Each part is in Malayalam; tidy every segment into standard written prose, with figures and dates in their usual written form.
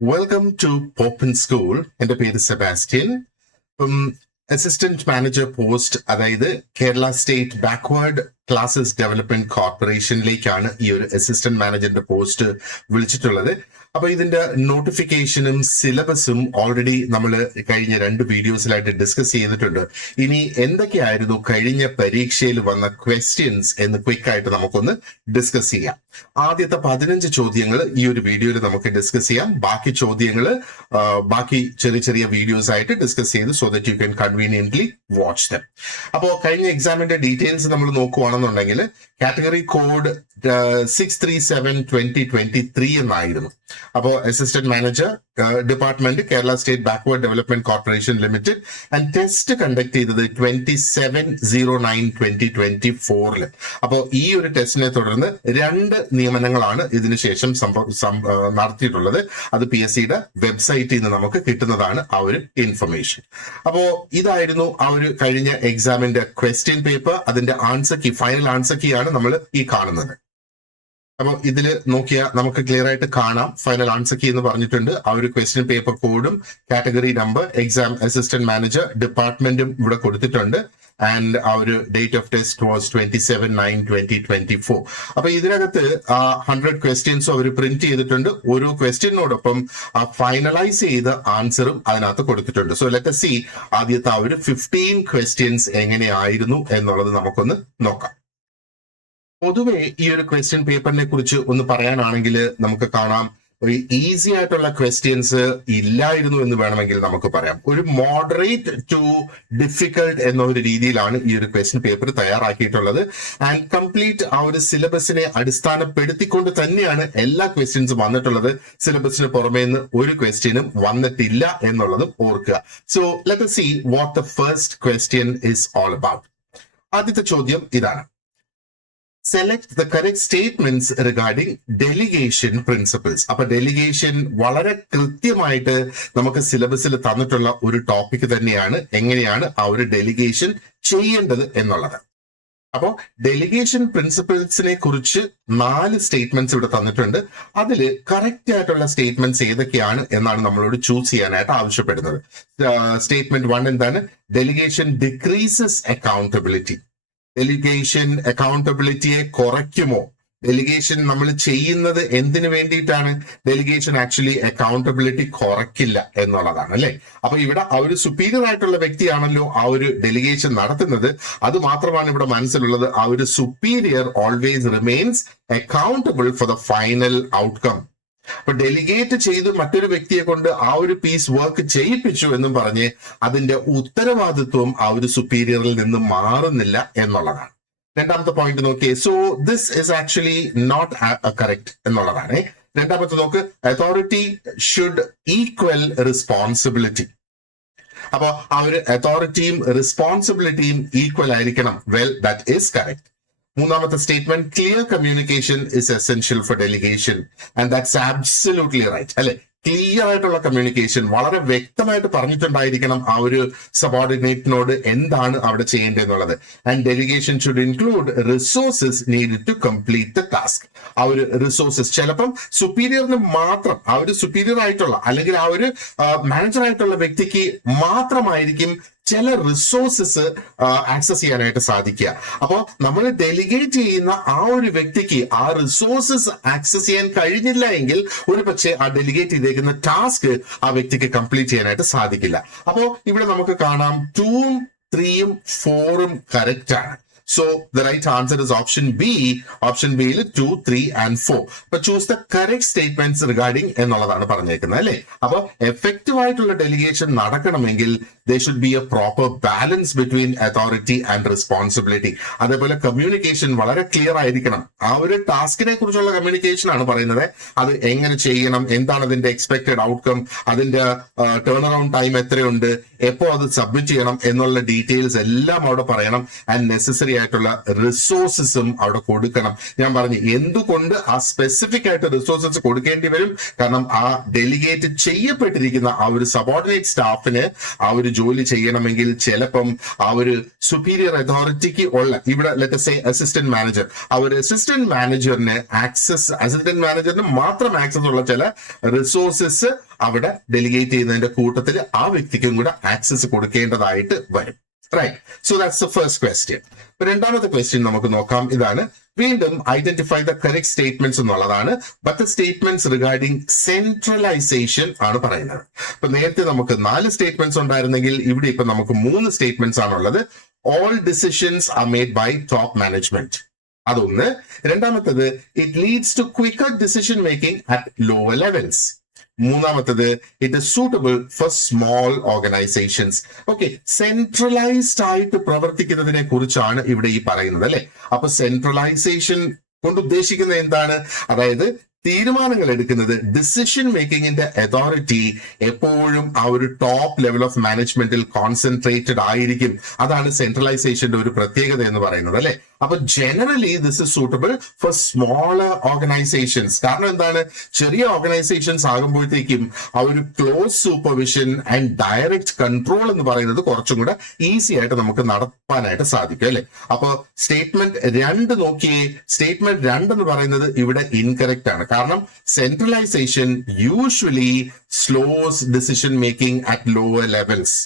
Welcome to Popen School. എൻ്റെ പേര് സെബാസ്റ്റ്യൻ. അസിസ്റ്റന്റ് മാനേജർ പോസ്റ്റ്, അതായത് Kerala state backward classes development കോർപ്പറേഷനിലേക്കാണ് ഈ ഒരു അസിസ്റ്റന്റ് മാനേജറിന്റെ പോസ്റ്റ് വിളിച്ചിട്ടുള്ളത്. അപ്പൊ ഇതിന്റെ നോട്ടിഫിക്കേഷനും സിലബസും ഓൾറെഡി നമ്മൾ കഴിഞ്ഞ 2 വീഡിയോസിലായിട്ട് ഡിസ്കസ് ചെയ്തിട്ടുണ്ട്. ഇനി എന്തൊക്കെയായിരുന്നു കഴിഞ്ഞ പരീക്ഷയിൽ വന്ന ക്വസ്റ്റ്യൻസ് എന്ന് ക്വിക്ക് ആയിട്ട് നമുക്കൊന്ന് ഡിസ്കസ് ചെയ്യാം. ആദ്യത്തെ 15 ചോദ്യങ്ങൾ ഈ ഒരു വീഡിയോയിൽ നമുക്ക് ഡിസ്കസ് ചെയ്യാം. ബാക്കി ചോദ്യങ്ങൾ ബാക്കി ചെറിയ ചെറിയ വീഡിയോസ് ആയിട്ട് ഡിസ്കസ് ചെയ്ത് so that you can conveniently watch dum. അപ്പോൾ കഴിഞ്ഞ എക്സാമിന്റെ ഡീറ്റെയിൽസ് നമ്മൾ നോക്കുകയാണെന്നുണ്ടെങ്കിൽ കാറ്റഗറി കോഡ് 637/2023 എന്നായിരുന്നു. അപ്പോൾ assistant manager department Kerala state backward development corporation limited and test conduct ചെയ്തത് 27/09/2024. അപ്പോൾ ഈ ഒരു ടെസ്റ്റിനെ തുടർന്ന് 2 നിയമനങ്ങളാണ് ഇതിനുശേഷം നടത്തിയിട്ടുള്ളത്. അത് PSCയുടെ വെബ്സൈറ്റിൽ നിന്ന് നമുക്ക് കിട്ടുന്നതാണ് ആ ഒരു ഇൻഫർമേഷൻ. അപ്പോ ഇതായിരുന്നു ആ ഒരു കഴിഞ്ഞ എക്സാമിന്റെ ക്വസ്റ്റ്യൻ പേപ്പർ. അതിന്റെ answer key, final answer key ആണ് നമ്മൾ ഈ കാണുന്നത്. അപ്പൊ ഇതിൽ നോക്കിയാൽ നമുക്ക് ക്ലിയർ ആയിട്ട് കാണാം ഫൈനൽ ആൻസർ കീ എന്ന് പറഞ്ഞിട്ടുണ്ട്. ആ ഒരു ക്വസ്റ്റ്യൻ പേപ്പർ കോഡും category number, exam assistant manager, ഡിപ്പാർട്ട്മെന്റും ഇവിടെ കൊടുത്തിട്ടുണ്ട്. ആൻഡ് ആ ഒരു ഡേറ്റ് ഓഫ് ടെസ്റ്റ് വാസ് 27/9/2024. അപ്പൊ ഇതിനകത്ത് 100 ക്വസ്റ്റ്യൻസും അവർ പ്രിന്റ് ചെയ്തിട്ടുണ്ട്. ഓരോ ക്വസ്റ്റ്യനോടൊപ്പം ഫൈനലൈസ് ചെയ്ത ആൻസറും അതിനകത്ത് കൊടുത്തിട്ടുണ്ട്. സോ ലെറ്റ് us see ആദ്യത്തെ ആ ഒരു 15 ക്വസ്റ്റ്യൻസ് എങ്ങനെയായിരുന്നു എന്നുള്ളത് നമുക്കൊന്ന് നോക്കാം. പൊതുവെ ഈ ഒരു ക്വസ്റ്റ്യൻ പേപ്പറിനെ കുറിച്ച് ഒന്ന് പറയാനാണെങ്കിൽ നമുക്ക് കാണാം, ഒരു ഈസി ആയിട്ടുള്ള ക്വസ്റ്റ്യൻസ് ഇല്ലായിരുന്നു എന്ന് വേണമെങ്കിൽ നമുക്ക് പറയാം. ഒരു മോഡറേറ്റ് ടു ഡിഫിക്കൽട്ട് എന്ന ഒരു രീതിയിലാണ് ഈ ഒരു ക്വസ്റ്റ്യൻ പേപ്പർ തയ്യാറാക്കിയിട്ടുള്ളത്. ആൻഡ് കംപ്ലീറ്റ് ആ ഒരു സിലബസിനെ അടിസ്ഥാനപ്പെടുത്തിക്കൊണ്ട് തന്നെയാണ് എല്ലാ ക്വസ്റ്റ്യൻസും വന്നിട്ടുള്ളത്. സിലബസിന് പുറമേ നിന്ന് ഒരു ക്വസ്റ്റ്യനും വന്നിട്ടില്ല എന്നുള്ളതും ഓർക്കുക. So let us see what the first question is all about. ആദ്യത്തെ ചോദ്യം ഇതാണ്: Select the correct statements regarding delegation principles. അപ്പൊ ഡെലിഗേഷൻ വളരെ കൃത്യമായിട്ട് നമുക്ക് സിലബസിൽ തന്നിട്ടുള്ള ഒരു ടോപ്പിക് തന്നെയാണ്, എങ്ങനെയാണ് ആ ഒരു ഡെലിഗേഷൻ ചെയ്യേണ്ടത് എന്നുള്ളത്. അപ്പോൾ ഡെലിഗേഷൻ പ്രിൻസിപ്പിൾസിനെ കുറിച്ച് 4 സ്റ്റേറ്റ്മെന്റ്സ് ഇവിടെ തന്നിട്ടുണ്ട്. അതിൽ കറക്റ്റ് ആയിട്ടുള്ള സ്റ്റേറ്റ്മെന്റ്സ് ഏതൊക്കെയാണ് എന്നാണ് നമ്മളോട് ചൂസ് ചെയ്യാനായിട്ട് ആവശ്യപ്പെടുന്നത്. സ്റ്റേറ്റ്മെന്റ് 1 എന്താണ്? Delegation decreases accountability. ഡെലിഗേഷൻ അക്കൗണ്ടബിലിറ്റിയെ കുറയ്ക്കുമോ? ഡെലിഗേഷൻ നമ്മൾ ചെയ്യുന്നത് എന്തിനു വേണ്ടിയിട്ടാണ്? ഡെലിഗേഷൻ ആക്ച്വലി അക്കൗണ്ടബിലിറ്റി കുറയ്ക്കില്ല എന്നുള്ളതാണ്, അല്ലെ? അപ്പൊ ഇവിടെ ആ ഒരു സുപ്പീരിയർ ആയിട്ടുള്ള വ്യക്തിയാണല്ലോ ആ ഒരു ഡെലിഗേഷൻ നടത്തുന്നത്. അത് മാത്രമാണ് ഇവിടെ മനസ്സിലുള്ളത്. ആ ഒരു superior always remains accountable for the final outcome. അപ്പൊ ഡെലിഗേറ്റ് ചെയ്ത് മറ്റൊരു വ്യക്തിയെ കൊണ്ട് ആ ഒരു പീസ് വർക്ക് ചെയ്യിപ്പിച്ചു എന്നും പറഞ്ഞ് അതിന്റെ ഉത്തരവാദിത്വം ആ ഒരു സുപ്പീരിയറിൽ നിന്ന് മാറുന്നില്ല എന്നുള്ളതാണ്. രണ്ടാമത്തെ പോയിന്റ് നോക്കിയേ. So this is actually not correct എന്നുള്ളതാണ്. രണ്ടാമത്തെ നോക്ക്, അതോറിറ്റി ഷുഡ് ഈക്വൽ റെസ്പോൺസിബിലിറ്റി. അപ്പൊ ആ ഒരു അതോറിറ്റിയും റെസ്പോൺസിബിലിറ്റിയും ഈക്വൽ ആയിരിക്കണം. Well, that is correct. മൂന്നാമത്തെ statement, clear communication is essential for delegation. And that's absolutely right, അല്ലെ? ക്ലിയർ ആയിട്ടുള്ള കമ്മ്യൂണിക്കേഷൻ, വളരെ വ്യക്തമായിട്ട് പറഞ്ഞിട്ടുണ്ടായിരിക്കണം ആ ഒരു സബോർഡിനേറ്റിനോട് എന്താണ് അവിടെ ചെയ്യേണ്ടതെന്നുള്ളത്. And delegation should include resources need to complete the task. ആ ഒരു റിസോഴ്സസ് ചിലപ്പം സുപ്പീരിയറിന് മാത്രം, ആ ഒരു സുപ്പീരിയർ ആയിട്ടുള്ള അല്ലെങ്കിൽ ആ ഒരു മാനേജർ ആയിട്ടുള്ള വ്യക്തിക്ക് മാത്രമായിരിക്കും ചില റിസോഴ്സസ് ആക്സസ് ചെയ്യാനായിട്ട് സാധിക്കുക. അപ്പോൾ നമ്മൾ ഡെലിഗേറ്റ് ചെയ്യുന്ന ആ ഒരു വ്യക്തിക്ക് ആ റിസോഴ്സസ് ആക്സസ് ചെയ്യാൻ കഴിഞ്ഞില്ല എങ്കിൽ ഒരു പക്ഷേ ആ ഡെലിഗേറ്റ് ചെയ്തേക്കുന്ന ടാസ്ക് ആ വ്യക്തിക്ക് കംപ്ലീറ്റ് ചെയ്യാനായിട്ട് സാധിക്കില്ല. അപ്പോൾ ഇവിടെ നമുക്ക് കാണാം 2ഉം 3ഉം 4ഉം കറക്റ്റ് ആണ്. So the right answer is option B. Option B യിൽ 2, 3 and 4. അപ്പൊ choose the correct statements regarding എന്നുള്ളതാണ് പറഞ്ഞേക്കുന്നത്, അല്ലെ? അപ്പൊ എഫക്റ്റീവ് ആയിട്ടുള്ള ഡെലിഗേഷൻ നടക്കണമെങ്കിൽ there should be a proper balance between authority and responsibility. അതേപോലെ കമ്മ്യൂണിക്കേഷൻ വളരെ ക്ലിയർ ആയിരിക്കണം. ആ ഒരു ടാസ്കിനെ കുറിച്ചുള്ള കമ്മ്യൂണിക്കേഷൻ ആണ് പറയുന്നത്. അത് എങ്ങനെ ചെയ്യണം, എന്താണ് അതിന്റെ എക്സ്പെക്ടഡ് ഔട്ട്കം, അതിന്റെ ടേൺ അറൌണ്ട് ടൈം എത്രയുണ്ട്, എപ്പോ അത് സബ്മിറ്റ് ചെയ്യണം എന്നുള്ള ഡീറ്റെയിൽസ് എല്ലാം അവിടെ പറയണം. ആൻഡ് നെസസറി ആയിട്ടുള്ള റിസോഴ്സസും അവിടെ കൊടുക്കണം. ഞാൻ പറഞ്ഞു എന്തുകൊണ്ട് ആ സ്പെസിഫിക് ആയിട്ട് റിസോഴ്സസ് കൊടുക്കേണ്ടി വരും. കാരണം ആ ഡെലിഗേറ്റ് ചെയ്യപ്പെട്ടിരിക്കുന്ന ആ ഒരു സബോർഡിനേറ്റ് സ്റ്റാഫിന് ആ ഒരു ജോലി ചെയ്യണമെങ്കിൽ ചിലപ്പം ആ ഒരു സുപ്പീരിയർ അതോറിറ്റിക്ക് ഉള്ള ഇവിടെ ലെറ്റ് സേ അസിസ്റ്റന്റ് മാനേജർ, ആ ഒരു അസിസ്റ്റന്റ് മാനേജറിന് മാത്രം ആക്സസ് ഉള്ള ചില റിസോഴ്സസ് അവിടെ ഡെലിഗേറ്റ് ചെയ്യുന്നതിന്റെ കൂട്ടത്തിൽ ആ വ്യക്തിക്കും കൂടെ ആക്സസ് കൊടുക്കേണ്ടതായിട്ട് വരും. Right, so that's the first question. രണ്ടാമത്തെ ക്വസ്റ്റ്യൻ നമുക്ക് നോക്കാം. ഇതാണ് വീണ്ടും ഐഡന്റിഫൈ ദ കറക്റ്റ് സ്റ്റേറ്റ്മെന്റ്സ് എന്നുള്ളതാണ്. But the statements regarding centralisation ആണ് പറയുന്നത്. ഇപ്പൊ നേരത്തെ നമുക്ക് 4 സ്റ്റേറ്റ്മെന്റ്സ് ഉണ്ടായിരുന്നെങ്കിൽ ഇവിടെ ഇപ്പൊ നമുക്ക് 3 സ്റ്റേറ്റ്മെന്റ്സ് ആണുള്ളത്. All decisions are made by top management, അതൊന്ന്. രണ്ടാമത്തത് it leads to quicker decision making at lower levels. മൂന്നാമത്തത് it is suitable for small organisations. Okay, centralised ആയിട്ട് പ്രവർത്തിക്കുന്നതിനെ കുറിച്ചാണ് ഇവിടെ ഈ പറയുന്നത് അല്ലെ. അപ്പൊ സെൻട്രലൈസേഷൻ കൊണ്ട് ഉദ്ദേശിക്കുന്നത് എന്താണ്? അതായത് തീരുമാനങ്ങൾ എടുക്കുന്നത്, ഡിസിഷൻ മേക്കിങ്ങിന്റെ അതോറിറ്റി എപ്പോഴും ആ ഒരു ടോപ്പ് ലെവൽ ഓഫ് മാനേജ്മെന്റിൽ കോൺസെൻട്രേറ്റഡ് ആയിരിക്കും. അതാണ് സെൻട്രലൈസേഷന്റെ ഒരു പ്രത്യേകത എന്ന് പറയുന്നത് അല്ലെ. അപ്പൊ generally this is suitable four smaller organisations. കാരണം എന്താണ്, ചെറിയ ഓർഗനൈസേഷൻസ് ആകുമ്പോഴത്തേക്കും ആ ഒരു close supervision and direct control എന്ന് പറയുന്നത് കുറച്ചും കൂടെ ഈസി ആയിട്ട് നമുക്ക് നടത്താനായിട്ട് സാധിക്കും അല്ലെ. അപ്പൊ സ്റ്റേറ്റ്മെന്റ് 2 നോക്കിയേ. സ്റ്റേറ്റ്മെന്റ് 2 എന്ന് പറയുന്നത് ഇവിടെ ഇൻകറക്റ്റ് ആണ്. കാരണം centralisation usually slows decision making at lower levels.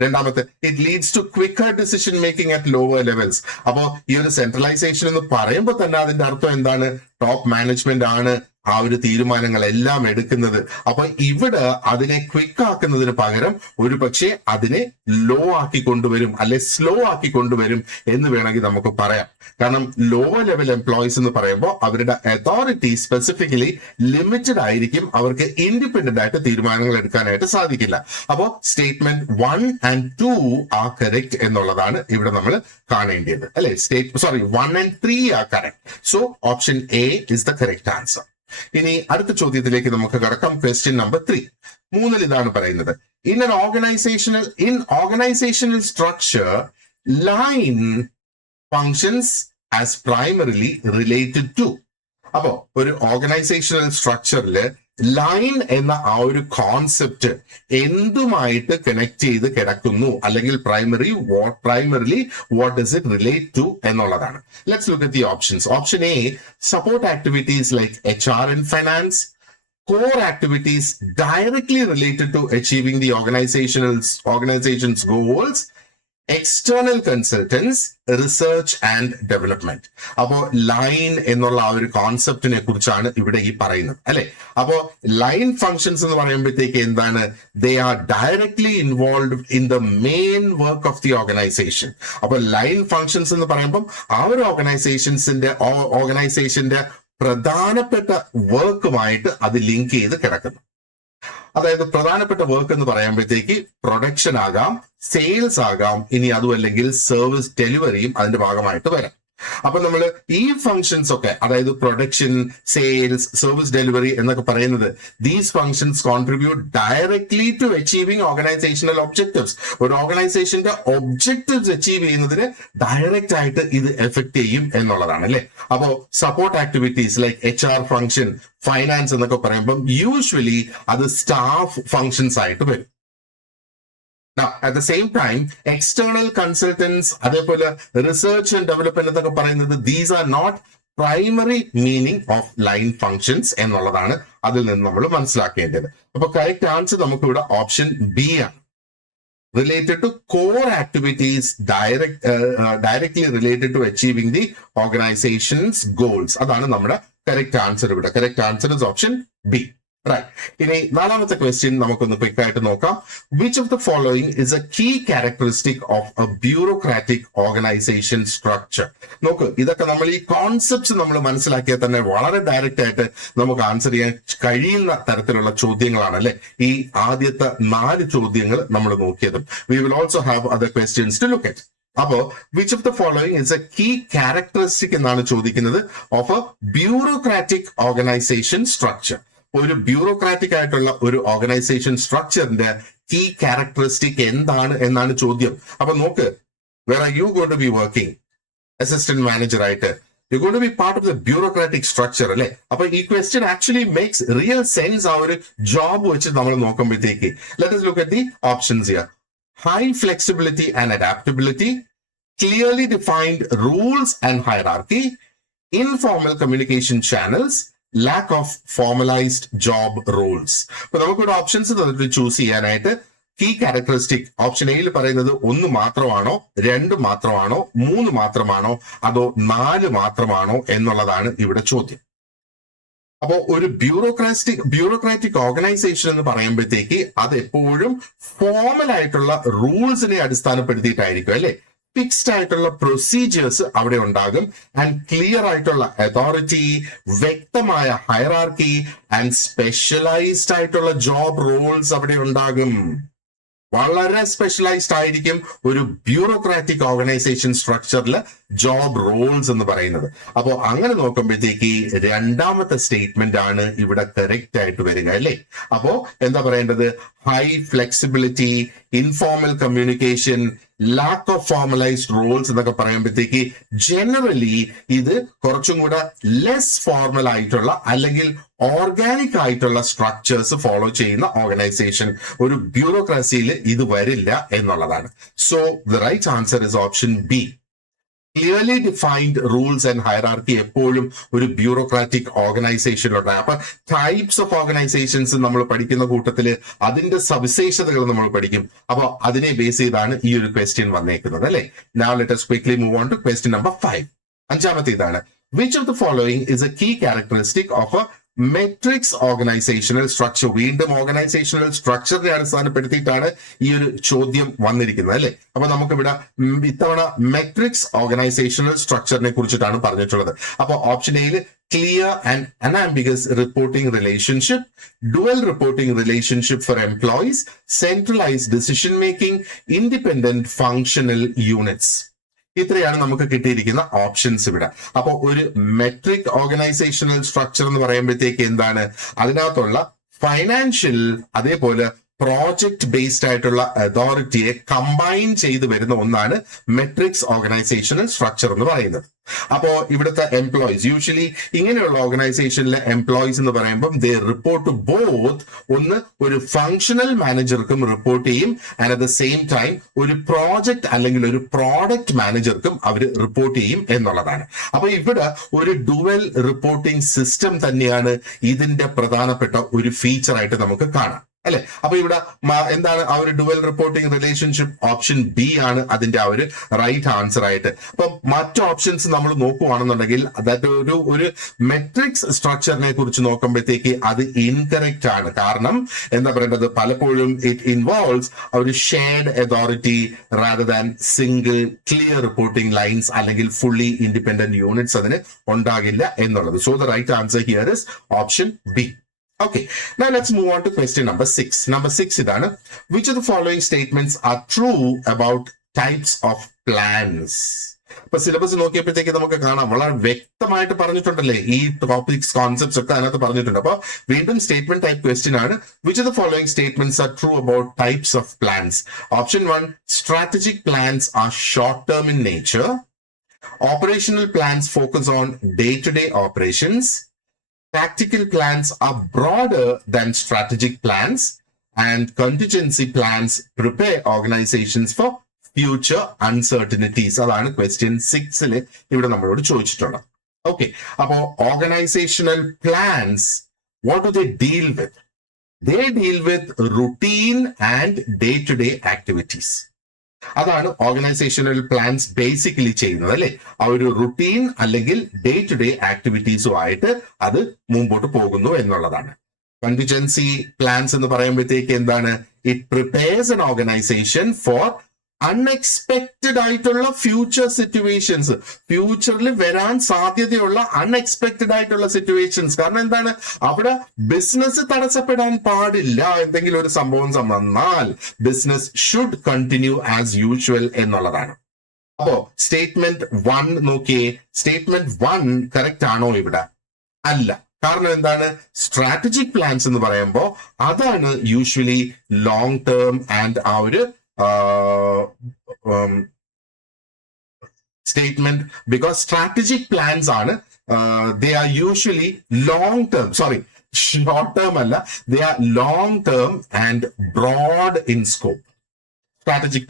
രണ്ടാമത്തെ it leads to quicker decision making at lower levels. അപ്പോ ഈ ഒരു സെൻട്രലൈസേഷൻ എന്ന് പറയുമ്പോൾ തന്നെ അതിന്റെ അർത്ഥം എന്താണ്? ടോപ്പ് മാനേജ്മെന്റ് ആണ് ആ ഒരു തീരുമാനങ്ങളെല്ലാം എടുക്കുന്നത്. അപ്പൊ ഇവിടെ അതിനെ ക്വിക്ക് ആക്കുന്നതിന് പകരം ഒരു പക്ഷേ അതിനെ ലോ ആക്കി കൊണ്ടുവരും, അല്ലെ സ്ലോ ആക്കി കൊണ്ടുവരും എന്ന് വേണമെങ്കിൽ നമുക്ക് പറയാം. കാരണം ലോവർ ലെവൽ എംപ്ലോയീസ് എന്ന് പറയുമ്പോൾ അവരുടെ അതോറിറ്റി സ്പെസിഫിക്കലി ലിമിറ്റഡ് ആയിരിക്കും. അവർക്ക് ഇൻഡിപെൻഡന്റ് ആയിട്ട് തീരുമാനങ്ങൾ എടുക്കാനായിട്ട് സാധിക്കില്ല. അപ്പോ സ്റ്റേറ്റ്മെന്റ് 1 and 2 ആ കറക്റ്റ് എന്നുള്ളതാണ് ഇവിടെ നമ്മൾ കാണേണ്ടത് അല്ലെ. 1 and 3 ആ correct. So option A is the correct answer. ഇനി അടുത്ത ചോദ്യത്തിലേക്ക് നമുക്ക് കടക്കാം. Question number 3. 3 ഇതാണ് പറയുന്നത്. In organisational structure line functions as primarily related to. അപ്പോ ഒരു ഓർഗനൈസേഷണൽ സ്ട്രക്ചറില് ലൈൻ എന്ന ആ ഒരു കോൺസെപ്റ്റ് എന്തുമായിട്ട് കണക്ട് ചെയ്ത് കിടക്കുന്നു, അല്ലെങ്കിൽ primarily what does it relate to എന്നുള്ളതാണ്. Let's look at the options. Option A, support activities like HR and finance, core activities directly related to achieving the organization's goals, external consultants, research and development. അപ്പോ ലൈൻ എന്നുള്ള ആ ഒരു കോൺസെപ്റ്റിനെ കുറിച്ചാണ് ഇവിടെ ഈ പറയുന്നത് അല്ലെ. അപ്പോ ലൈൻ ഫങ്ഷൻസ് എന്ന് പറയുമ്പോഴത്തേക്ക് എന്താണ്? They are directly involve in the main work of the organisation. അപ്പൊ ലൈൻ ഫങ്ഷൻസ് എന്ന് പറയുമ്പോൾ ആ ഒരു ഓർഗനൈസേഷന്റെ പ്രധാനപ്പെട്ട വർക്കുമായിട്ട് അത് ലിങ്ക് ചെയ്ത് കിടക്കുന്നു. അതായത് പ്രധാനപ്പെട്ട വർക്ക് എന്ന് പറയുമ്പോഴത്തേക്ക് പ്രൊഡക്ഷൻ ആകാം, സെയിൽസ് ആകാം, ഇനി അതും അല്ലെങ്കിൽ സർവീസ് ഡെലിവറിയും അതിന്റെ ഭാഗമായിട്ട് വരാം. അപ്പൊ നമ്മൾ ഈ ഫങ്ഷൻസ് ഒക്കെ, അതായത് പ്രൊഡക്ഷൻ, സെയിൽസ്, സർവീസ് ഡെലിവറി എന്നൊക്കെ പറയുന്നത്, these functions contribute directly to achieving organisational objectives. ഒരു ഓർഗനൈസേഷന്റെ ഒബ്ജക്റ്റീവ്സ് അച്ചീവ് ചെയ്യുന്നതിന് ഡയറക്റ്റ് ആയിട്ട് ഇത് എഫക്ട് ചെയ്യും എന്നുള്ളതാണ് അല്ലെ. അപ്പോ support activities like HR function, finance എന്നൊക്കെ പറയുമ്പോൾ യൂഷ്വലി അത് സ്റ്റാഫ് ഫങ്ഷൻസ് ആയിട്ട് വരും. Now, at the same time, external consultants, അതേപോലെ റിസർച്ച് ആൻഡ് ഡെവലപ്മെന്റ് എന്നൊക്കെ പറയുന്നത്, these are not primary meaning of line functions എന്നുള്ളതാണ് അതിൽ നിന്ന് നമ്മൾ മനസ്സിലാക്കേണ്ടത്. അപ്പൊ കറക്റ്റ് ആൻസർ നമുക്ക് ഇവിടെ ഓപ്ഷൻ ബി ആണ്. Related to core activities directly related to achieving the organisation's goals. അതാണ് നമ്മുടെ കറക്റ്റ് ആൻസർ ഇവിടെ. Correct answer is option B. Right. ഇനി 4ാമത്തെ ക്വസ്റ്റ്യൻ നമുക്കൊന്ന് ക്വിക്ക് ആയിട്ട് നോക്കാം. Which of the following is a key characteristic of a bureaucratic organisation structure? നോക്ക്, ഇതൊക്കെ നമ്മൾ ഈ കോൺസെപ്റ്റ്സ് നമ്മൾ മനസ്സിലാക്കിയാൽ തന്നെ വളരെ ഡയറക്റ്റ് ആയിട്ട് നമുക്ക് ആൻസർ ചെയ്യാൻ കഴിയുന്ന തരത്തിലുള്ള ചോദ്യങ്ങളാണ് അല്ലെ ഈ ആദ്യത്തെ 4 ചോദ്യങ്ങൾ നമ്മൾ നോക്കിയതും. We will also have other questions to look at. അപ്പോ which of the following is a key characteristic എന്നാണ് ചോദിക്കുന്നത് of a bureaucratic organisation structure. ഒരു ബ്യൂറോക്രാറ്റിക് ആയിട്ടുള്ള ഒരു ഓർഗനൈസേഷൻ സ്ട്രക്ചറിന്റെ കീ ക്യാരക്ടറിസ്റ്റിക് എന്താണ് എന്നാണ് ചോദ്യം. അപ്പൊ നോക്ക്, where are you going to be working? Assistant manager ആയിട്ട്. You going to be part of the bureaucratic structure അല്ലെ. അപ്പൊ ഈ question actually makes real sense. ആ ഒരു ജോബ് വെച്ച് നമ്മൾ നോക്കുമ്പോഴത്തേക്ക് let us look at the options here. high flexibility and adaptability, clearly defined rules and hierarchy, informal communication channels, lack of formalized job roles. അപ്പൊ നമുക്കൊരു ഓപ്ഷൻസ് തന്നിട്ട് ചൂസ് ചെയ്യാനായിട്ട് കീ ക്യാരക്ടറിസ്റ്റിക് ഓപ്ഷൻ എയിൽ പറയുന്നത് 1 മാത്രമാണോ, 2 മാത്രമാണോ, 3 മാത്രമാണോ, അതോ 4 മാത്രമാണോ എന്നുള്ളതാണ് ഇവിടെ ചോദ്യം. അപ്പോ ഒരു ബ്യൂറോക്രാറ്റിക് ഓർഗനൈസേഷൻ എന്ന് പറയുമ്പോഴത്തേക്ക് അത് എപ്പോഴും ഫോർമൽ ആയിട്ടുള്ള റൂൾസിനെ അടിസ്ഥാനപ്പെടുത്തിയിട്ടായിരിക്കും അല്ലെ. ഫിക്സ്ഡ് ആയിട്ടുള്ള പ്രൊസീജിയേഴ്സ് അവിടെ ഉണ്ടാകും ആൻഡ് ക്ലിയർ ആയിട്ടുള്ള അതോറിറ്റി, വ്യക്തമായ ഹൈറാർക്കി ആൻഡ് സ്പെഷ്യലൈസ്ഡ് ആയിട്ടുള്ള ജോബ് റോൾസ് അവിടെ ഉണ്ടാകും. വളരെ സ്പെഷ്യലൈസ്ഡ് ആയിരിക്കും ഒരു ബ്യൂറോക്രാറ്റിക് ഓർഗനൈസേഷൻ സ്ട്രക്ചറിൽ ജോബ് റോൾസ് എന്ന് പറയുന്നത്. അപ്പോൾ അങ്ങനെ നോക്കുമ്പോഴത്തേക്ക് രണ്ടാമത്തെ സ്റ്റേറ്റ്മെന്റ് ആണ് ഇവിടെ കറക്റ്റ് ആയിട്ട് വരിക അല്ലേ. അപ്പോ എന്താ പറയേണ്ടത്? High flexibility, informal communication, lack of formalised roles എന്നൊക്കെ പറയുമ്പോഴത്തേക്ക് ജനറലി ഇത് കുറച്ചും കൂടെ ലെസ് ഫോർമൽ ആയിട്ടുള്ള അല്ലെങ്കിൽ ഓർഗാനിക് ആയിട്ടുള്ള സ്ട്രക്ചേഴ്സ് ഫോളോ ചെയ്യുന്ന ഓർഗനൈസേഷൻ. ഒരു ബ്യൂറോക്രസിയിൽ ഇത് വരില്ല എന്നുള്ളതാണ്. So the right answer is option B. Clearly defined rules and hierarchy എപ്പോഴും ഒരു ബ്യൂറോക്രാറ്റിക് ഓർഗനൈസേഷനിലുണ്ടാകും. അപ്പൊ ടൈപ്സ് ഓഫ് ഓർഗനൈസേഷൻസ് നമ്മൾ പഠിക്കുന്ന കൂട്ടത്തിൽ അതിന്റെ സവിശേഷതകൾ നമ്മൾ പഠിക്കും. അപ്പോൾ അതിനെ ബേസ് ചെയ്താണ് ഈ ഒരു ക്വസ്റ്റ്യൻ വന്നേക്കുന്നത് അല്ലെ. Now let us quickly move on to question number 5. അഞ്ചാമത്തെ ഇതാണ്. Which of the following is a key characteristic of a matrix organisational structure? വീണ്ടും ഓർഗനൈസേഷണൽ സ്ട്രക്ചറിനെ അടിസ്ഥാനപ്പെടുത്തിയിട്ടാണ് ഈ ഒരു ചോദ്യം വന്നിരിക്കുന്നത് അല്ലെ. അപ്പൊ നമുക്കിവിടെ ഇത്തവണ മെട്രിക്സ് ഓർഗനൈസേഷണൽ സ്ട്രക്ചറിനെ കുറിച്ചിട്ടാണ് പറഞ്ഞിട്ടുള്ളത്. അപ്പൊ ഓപ്ഷൻ എയിൽ clear and unambiguous reporting relationship, dual reporting relationship for employees, centralised decision making, independent functional units. ഇത്രയാണ് നമുക്ക് കിട്ടിയിരിക്കുന്ന ഓപ്ഷൻസ് ഇവിടെ. അപ്പോൾ ഒരു മെട്രിക് ഓർഗനൈസേഷണൽ സ്ട്രക്ചർ എന്ന് പറയുമ്പോഴത്തേക്ക് എന്താണ്? അതിനകത്തുള്ള ഫൈനാൻഷ്യൽ അതേപോലെ പ്രോജക്ട് ബേസ്ഡ് ആയിട്ടുള്ള അതോറിറ്റിയെ കമ്പൈൻ ചെയ്ത് വരുന്ന ഒന്നാണ് മെട്രിക്സ് ഓർഗനൈസേഷണൽ സ്ട്രക്ചർ എന്ന് പറയുന്നത്. അപ്പോ ഇവിടുത്തെ എംപ്ലോയീസ് യൂഷ്വലി ഇങ്ങനെയുള്ള ഓർഗനൈസേഷനിലെ എംപ്ലോയീസ് എന്ന് പറയുമ്പോൾ ദേ റിപ്പോർട്ട് ടു ബോത്ത്. ഒന്ന് ഒരു ഫങ്ഷണൽ മാനേജർക്കും റിപ്പോർട്ട് ചെയ്യും and at the same time ഒരു പ്രോജക്ട് അല്ലെങ്കിൽ ഒരു പ്രോഡക്റ്റ് മാനേജർക്കും അവർ റിപ്പോർട്ട് ചെയ്യും എന്നുള്ളതാണ്. അപ്പൊ ഇവിടെ ഒരു ഡുവൽ റിപ്പോർട്ടിംഗ് സിസ്റ്റം തന്നെയാണ് ഇതിന്റെ പ്രധാനപ്പെട്ട ഒരു ഫീച്ചർ ആയിട്ട് നമുക്ക് കാണാം അല്ലെ. അപ്പൊ ഇവിടെ എന്താണ് ആ ഒരു dual reporting relationship? Option B ആണ് അതിന്റെ ആ ഒരു റൈറ്റ് ആൻസർ ആയിട്ട്. അപ്പൊ മറ്റു ഓപ്ഷൻസ് നമ്മൾ നോക്കുവാണെന്നുണ്ടെങ്കിൽ അതായത് ഒരു മെട്രിക്സ് സ്ട്രക്ചറിനെ കുറിച്ച് നോക്കുമ്പോഴത്തേക്ക് അത് ഇൻകറക്റ്റ് ആണ്. കാരണം എന്താ പറയേണ്ടത്? പലപ്പോഴും ഇറ്റ് ഇൻവോൾവ്സ് ഒരു shared authority rather than single clear reporting lines അല്ലെങ്കിൽ ഫുള്ളി ഇൻഡിപെൻഡന്റ് യൂണിറ്റ്സ് അതിന് ഉണ്ടാകില്ല എന്നുള്ളത്. So the right answer here is option B. Okay, now let's move on to question number 6. Number 6 idana. Which of the following statements are true about types of plans? ഇപ്പൊ സിലബസ് നോക്കിയപ്പോഴത്തേക്ക് നമുക്ക് കാണാം വളരെ വ്യക്തമായിട്ട് പറഞ്ഞിട്ടുണ്ടല്ലേ ഈ ടോപ്പിക്സ് കോൺസെപ്റ്റ്സ് ഒക്കെ അതിനകത്ത് പറഞ്ഞിട്ടുണ്ട്. അപ്പൊ വീണ്ടും സ്റ്റേറ്റ്മെന്റ് ടൈപ്പ് ക്വസ്റ്റ്യൻ ആണ്. Which of the following statements are true about types of plans? Option 1, strategic plans are short term in nature. Operational plans focus on day to day operations. Tactical plans are broader than strategic plans, and contingency plans prepare organizations for future uncertainties. അതാണ് ക്വസ്റ്റ്യൻ 6 ഇവിടെ നമ്മളോട് ചോദിച്ചിട്ടുള്ളത്. ഓക്കെ, അപ്പോ organisational plans what do they deal with? They deal with routine and day-to-day activities. അതാണ് ഓർഗനൈസേഷണൽ പ്ലാൻസ് ബേസിക്കലി ചെയ്യുന്നത് അല്ലെ. ആ ഒരു റുട്ടീൻ അല്ലെങ്കിൽ ഡേ ടു ഡേ ആക്ടിവിറ്റീസുമായിട്ട് അത് മുമ്പോട്ട് പോകുന്നു എന്നുള്ളതാണ്. കണ്ടിജൻസി പ്ലാൻസ് എന്ന് പറയുമ്പോഴത്തേക്ക് എന്താണ്? It prepares an organisation for unexpected ആയിട്ടുള്ള ഫ്യൂച്ചർ സിറ്റുവേഷൻസ്. ഫ്യൂച്ചറിൽ വരാൻ സാധ്യതയുള്ള അൺഎക്സ്പെക്റ്റഡ് ആയിട്ടുള്ള സിറ്റുവേഷൻസ്. കാരണം എന്താണ്? അവിടെ ബിസിനസ് തടസ്സപ്പെടാൻ പാടില്ല. എന്തെങ്കിലും ഒരു സംഭവം വന്നാൽ business should continue as usual എന്നുള്ളതാണ്. അപ്പോ സ്റ്റേറ്റ്മെന്റ് 1 നോക്കിയേ. സ്റ്റേറ്റ്മെന്റ് 1 കറക്റ്റ് ആണോ ഇവിടെ? അല്ല. കാരണം എന്താണ്? സ്ട്രാറ്റജിക് പ്ലാൻസ് എന്ന് പറയുമ്പോൾ അതാണ് യൂഷ്വലി ലോങ് ടേം ആൻഡ് ആ ഒരു statement, because strategic plans are they are usually long term, short term alla, they are long term and broad in scope. Strategic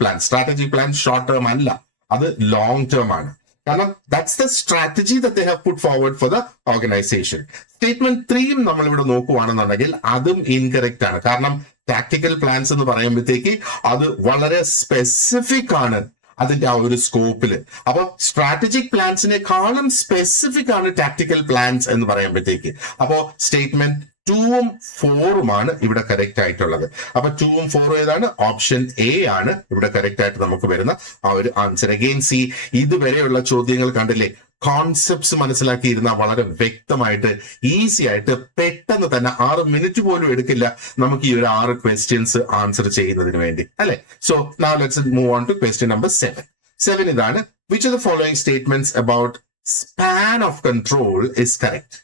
plan short term അല്ല, അത് ലോങ് ടേം ആണ്. കാരണം that's the strategy that they have put forward for the organisation. Statement 3 നമ്മൾ ഇവിടെ നോക്കുവാണെന്നുണ്ടെങ്കിൽ അതും ഇൻകറക്റ്റ് ആണ്. കാരണം ടാക്ടിക്കൽ പ്ലാൻസ് എന്ന് പറയുമ്പോഴത്തേക്ക് അത് വളരെ സ്പെസിഫിക് ആണ് അതിന്റെ ആ ഒരു സ്കോപ്പില്. അപ്പൊ സ്ട്രാറ്റജിക് പ്ലാൻസിനെക്കാളും സ്പെസിഫിക് ആണ് ടാക്ടിക്കൽ പ്ലാൻസ് എന്ന് പറയുമ്പോഴത്തേക്ക്. അപ്പോ സ്റ്റേറ്റ്മെന്റ് 2ഉം 4ഉമാണ് ഇവിടെ കറക്റ്റ് ആയിട്ടുള്ളത്. അപ്പൊ 2ഉം 4ഉം ഏതാണ്? ഓപ്ഷൻ എ ആണ് ഇവിടെ കറക്റ്റ് ആയിട്ട് നമുക്ക് വരുന്ന ആ ഒരു ആൻസർ. അഗെയിൻ സി, ഇതുവരെയുള്ള ചോദ്യങ്ങൾ കണ്ടില്ലേ, കോൺസെപ്റ്റ്സ് മനസ്സിലാക്കിയിരുന്ന വളരെ വ്യക്തമായിട്ട് ഈസി ആയിട്ട് പെട്ടെന്ന് തന്നെ 6 മിനിറ്റ് പോലും എടുക്കില്ല നമുക്ക് ഈ ഒരു 6 ക്വസ്റ്റ്യൻസ് ആൻസർ ചെയ്യുന്നതിന് വേണ്ടി, അല്ലെ? So now let's move on to question number 7 ഇതാണ്. Which of the following statements about span of control is correct?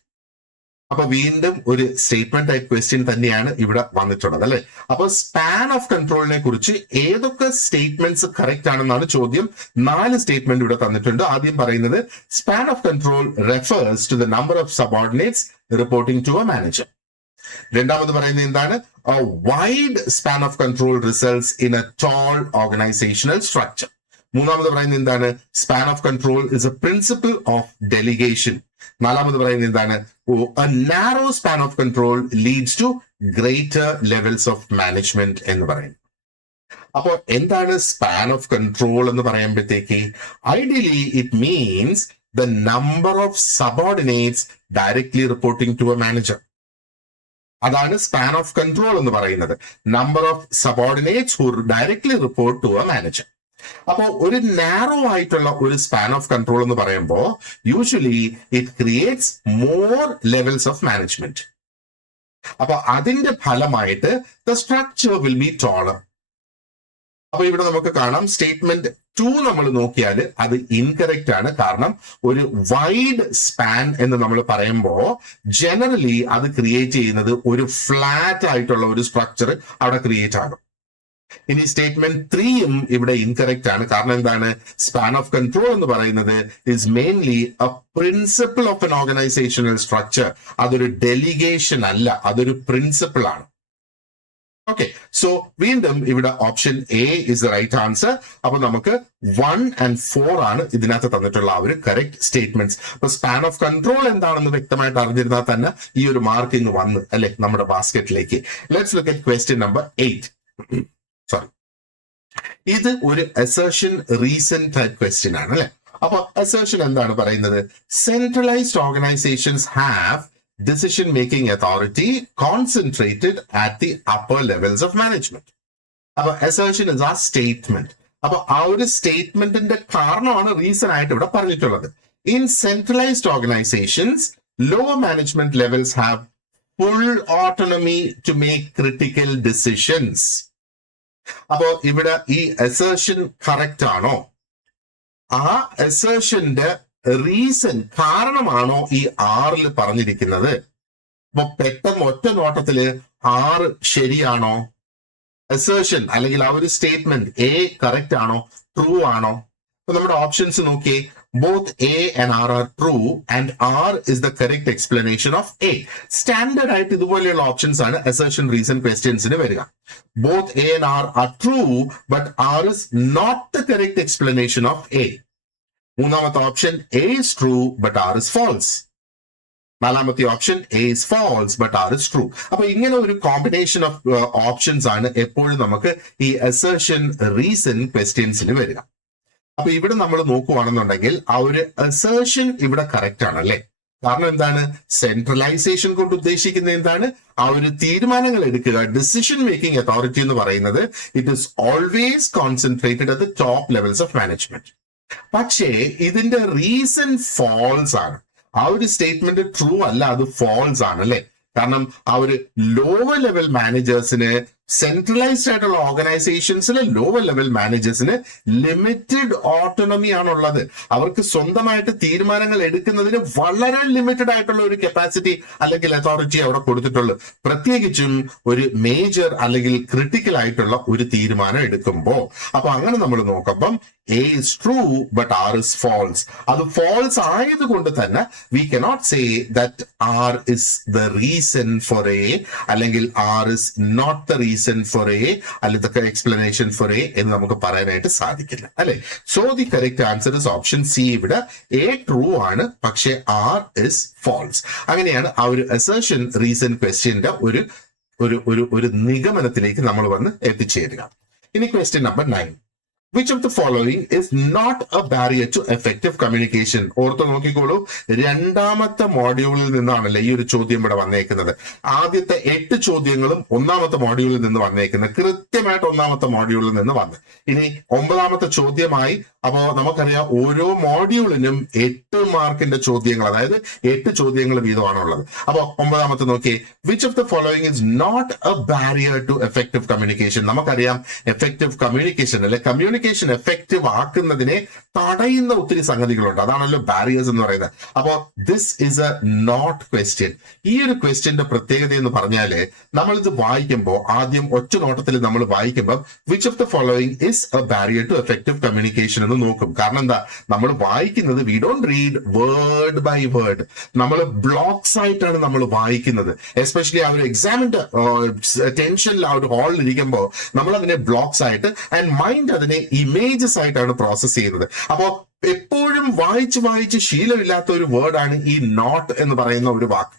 അപ്പൊ വീണ്ടും ഒരു സ്റ്റേറ്റ്മെന്റ് ടൈപ്പ് ക്വസ്റ്റ്യൻ തന്നെയാണ് ഇവിടെ വന്നിട്ടുള്ളത്, അല്ലെ? അപ്പൊ സ്പാൻ ഓഫ് കൺട്രോളിനെ കുറിച്ച് ഏതൊക്കെ സ്റ്റേറ്റ്മെന്റ്സ് കറക്റ്റ് ആണെന്നാണ് ചോദ്യം. 4 സ്റ്റേറ്റ്മെന്റ് ഇവിടെ തന്നിട്ടുണ്ട്. ആദ്യം പറയുന്നത് span of control refers to the number of subordinates reporting to a manager. രണ്ടാമത് പറയുന്നത് എന്താണ്? A wide span of control results in a tall organizational structure. മൂന്നാമത് പറയുന്നത് എന്താണ്? Span of control is A principle of delegation. നാലാമത് പറയുന്നത് എന്താണ്? A narrow span of control leads to greater levels of management എന്ന് പറയുന്നു. അപ്പോ എന്താണ് സ്പാൻ ഓഫ് കൺട്രോൾ എന്ന് പറയുമ്പോഴത്തേക്ക്? Ideally it means the number of subordinates directly reporting to a manager. അതാണ് സ്പാൻ ഓഫ് കൺട്രോൾ എന്ന് പറയുന്നത്. Number of subordinates who directly report to a manager. അപ്പോ ഒരു നാരോ ആയിട്ടുള്ള ഒരു സ്പാൻ ഓഫ് കൺട്രോൾ എന്ന് പറയുമ്പോൾ usually it creates more levels of management. അപ്പൊ അതിന്റെ ഫലമായിട്ട് ദ സ്ട്രക്ചർ വിൽ ബി ടോളർ. അപ്പൊ ഇവിടെ നമുക്ക് കാണാം സ്റ്റേറ്റ്മെന്റ് 2 നമ്മൾ നോക്കിയാൽ അത് ഇൻകറക്റ്റ് ആണ്. കാരണം ഒരു വൈഡ് സ്പാൻ എന്ന് നമ്മൾ പറയുമ്പോൾ ജനറലി അത് ക്രിയേറ്റ് ചെയ്യുന്നത് ഒരു ഫ്ലാറ്റ് ആയിട്ടുള്ള ഒരു സ്ട്രക്ചർ അവിടെ ക്രിയേറ്റ് ആകും. ഇനി സ്റ്റേറ്റ്മെന്റ് 3ഉം ഇവിടെ ഇൻകറക്റ്റ് ആണ്. കാരണം എന്താണ്? സ്പാൻ ഓഫ് കൺട്രോൾ എന്ന് പറയുന്നത് is mainly a principle of an organisational structure. അതൊരു ഡെലിഗേഷൻ അല്ല, അതൊരു പ്രിൻസിപ്പിൾ ആണ്. ഓക്കെ, സോ വീണ്ടും ഇവിടെ option A is the right answer. അപ്പൊ നമുക്ക് 1 and 4 ആണ് ഇതിനകത്ത് തന്നിട്ടുള്ള ആ ഒരു കറക്റ്റ് സ്റ്റേറ്റ്മെന്റ്സ്. അപ്പൊ സ്പാൻ ഓഫ് കൺട്രോൾ എന്താണെന്ന് വ്യക്തമായിട്ട് അറിഞ്ഞിരുന്നാൽ തന്നെ ഈ ഒരു മാർക്ക് ഇന്ന് വന്ന് അല്ലെ നമ്മുടെ ബാസ്കറ്റിലേക്ക്. Let's look at question number 8. Sorry, ഇത് ഒരു അസേർഷൻ റീസൺ ടൈപ്പ് ക്വസ്റ്റ്യൻ ആണ്, അല്ലെ? അപ്പൊ അസേർഷൻ എന്താണ് പറയുന്നത്? Centralised organisations have decision making authority concentrated at the upper levels of management. അപ്പൊ assertion is a statement. അപ്പൊ ആ ഒരു സ്റ്റേറ്റ്മെന്റിന്റെ കാരണമാണ് റീസൺ ആയിട്ട് ഇവിടെ പറഞ്ഞിട്ടുള്ളത്. In centralized organizations, lower management levels have full autonomy to make critical decisions. അപ്പോ ഇവിടെ ഈ assertion കറക്റ്റ് ആണോ? ആ assertionന്റെ റീസൺ കാരണമാണോ ഈ 6 പറഞ്ഞിരിക്കുന്നത്? അപ്പൊ പെട്ടെന്ന് ഒറ്റ നോട്ടത്തില് 6 ശരിയാണോ? അസേർഷൻ അല്ലെങ്കിൽ ആ ഒരു സ്റ്റേറ്റ്മെന്റ് എ കറക്റ്റ് ആണോ, ട്രൂ ആണോ? അപ്പൊ നമ്മുടെ ഓപ്ഷൻസ് നോക്കിയേ. Both A and R R true and R is the correct explanation of A. Standard ആയിട്ട് ഇതുപോലെയുള്ള ഓപ്ഷൻസ് ആണ് അസേർഷൻ റീസൺ ക്വസ്റ്റ്യൻസിന് വരിക. Both A and R R true but R is not the correct explanation of A. മൂന്നാമത്തെ option A is true but R is false. നാലാമത്തെ option A is false but R is true. അപ്പൊ ഇങ്ങനെ ഒരു കോമ്പിനേഷൻ ഓഫ് ഓപ്ഷൻസ് ആണ് എപ്പോഴും നമുക്ക് ഈ അസേർഷൻ റീസൺ ക്വസ്റ്റ്യൻസിന് വരിക. അപ്പൊ ഇവിടെ നമ്മൾ നോക്കുവാണെന്നുണ്ടെങ്കിൽ ആ ഒരു അസേർഷൻ ഇവിടെ കറക്റ്റ് ആണ്, അല്ലെ? കാരണം എന്താണ്? സെൻട്രലൈസേഷൻ കൊണ്ട് ഉദ്ദേശിക്കുന്നത് എന്താണ്? ആ ഒരു തീരുമാനങ്ങൾ എടുക്കുക, ഡിസിഷൻ മേക്കിംഗ് അതോറിറ്റി എന്ന് പറയുന്നത് it is always concentrated at the top levels of management. പക്ഷേ ഇതിന്റെ റീസൺ ഫോൾസ് ആണ്. ആ ഒരു സ്റ്റേറ്റ്മെന്റ് ട്രൂ അല്ല, അത് ഫോൾസ് ആണ്, അല്ലെ? കാരണം ആ ഒരു ലോവർ ലെവൽ മാനേജേഴ്സിന്, സെൻട്രലൈസ്ഡ് ആയിട്ടുള്ള ഓർഗനൈസേഷൻസിലെ ലോവർ ലെവൽ മാനേജേഴ്സിന് ലിമിറ്റഡ് ഓട്ടോണമി ആണുള്ളത്. അവർക്ക് സ്വന്തമായിട്ട് തീരുമാനങ്ങൾ എടുക്കുന്നതിന് വളരെ ലിമിറ്റഡ് ആയിട്ടുള്ള ഒരു കപ്പാസിറ്റി അല്ലെങ്കിൽ അതോറിറ്റി അവിടെ കൊടുത്തിട്ടുള്ളൂ. പ്രത്യേകിച്ചും ഒരു മേജർ അല്ലെങ്കിൽ ക്രിട്ടിക്കൽ ആയിട്ടുള്ള ഒരു തീരുമാനം എടുക്കുമ്പോൾ. അപ്പൊ അങ്ങനെ നമ്മൾ നോക്കുമ്പം A is true but R is false. അത് ഫോൾസ് ആയതുകൊണ്ട് തന്നെ we cannot say that R is the reason for A അല്ലെങ്കിൽ R is not the reason reason for A അല്ലെങ്കിൽ എക്സ്പ്ലനേഷൻ ഫോർ എ എന്ന് നമുക്ക് പറയാനായിട്ട് സാധിക്കില്ല അല്ലെ. So the correct answer is option C. ഇവിടെ എ ട്രൂ ആണ്, പക്ഷെ ആർ ഇസ് ഫോൾസ്. അങ്ങനെയാണ് ആ ഒരു അസേർഷൻ റീസൺ ക്വസ്റ്റ്യന്റെ ഒരു നിഗമനത്തിലേക്ക് നമ്മൾ വന്ന് എത്തിച്ചേരുക. ഇനി question number 9. Which of the following is not a barrier to effective communication? ഓർത്ത് നോക്കിക്കോളൂ, രണ്ടാമത്തെ മോഡ്യൂളിൽ നിന്നാണല്ലേ ഈ ഒരു ചോദ്യം ഇവിടെ വന്നേക്കുന്നത്. ആദ്യത്തെ 8 ചോദ്യങ്ങളും ഒന്നാമത്തെ മോഡ്യൂളിൽ നിന്ന് വന്നേക്കുന്നത്, കൃത്യമായിട്ട് ഒന്നാമത്തെ മോഡ്യൂളിൽ നിന്ന് വന്ന്. ഇനി 9ാമത്തെ ചോദ്യമായി. അപ്പോ നമുക്കറിയാം ഓരോ മോഡ്യൂളിനും 8 മാർക്കിന്റെ ചോദ്യങ്ങൾ, അതായത് 8 ചോദ്യങ്ങൾ വീതമാണുള്ളത്. അപ്പോ 9ാമത്തെ നോക്കിയേ, which of the following is not a barrier to effective communication. നമുക്കറിയാം എഫക്റ്റീവ് കമ്മ്യൂണിക്കേഷൻ അല്ലെ, കമ്മ്യൂണിക്കേഷൻ എഫക്റ്റീവ് ആക്കുന്നതിനെ തടയുന്ന ഒത്തിരി സംഗതികളുണ്ട്, അതാണല്ലോ ബാരിയേഴ്സ് എന്ന് പറയുന്നത്. അപ്പോ this is a not question. ഈ ഒരു ക്വസ്റ്റ്യന്റെ പ്രത്യേകത എന്ന് പറഞ്ഞാല് നമ്മളിത് വായിക്കുമ്പോൾ ആദ്യം ഒറ്റ നോട്ടത്തിൽ നമ്മൾ വായിക്കുമ്പോൾ which of the following is a barrier to effective communication എന്ന് നോക്കും. കാരണം എന്താ, നമ്മൾ വായിക്കുന്നത് we don't read word by word, നമ്മൾ ബ്ലോക്സ് ആയിട്ടാണ് നമ്മൾ വായിക്കുന്നത്. എസ്പെഷ്യലി ആ ഒരു എക്സാമിന്റെ ടെൻഷനിൽ ആ ഒരു ഹാളിൽ ഇരിക്കുമ്പോൾ നമ്മൾ അതിനെ ബ്ലോക്സ് ആയിട്ട് ആൻഡ് മൈൻഡ് അതിനെ ഇമേജസ് ആയിട്ടാണ് പ്രോസസ് ചെയ്യുന്നത്. അപ്പോ എപ്പോഴും വായിച്ച് ശീലമില്ലാത്ത ഒരു വേർഡാണ് ഈ നോട്ട് എന്ന് പറയുന്ന ഒരു വാക്ക്.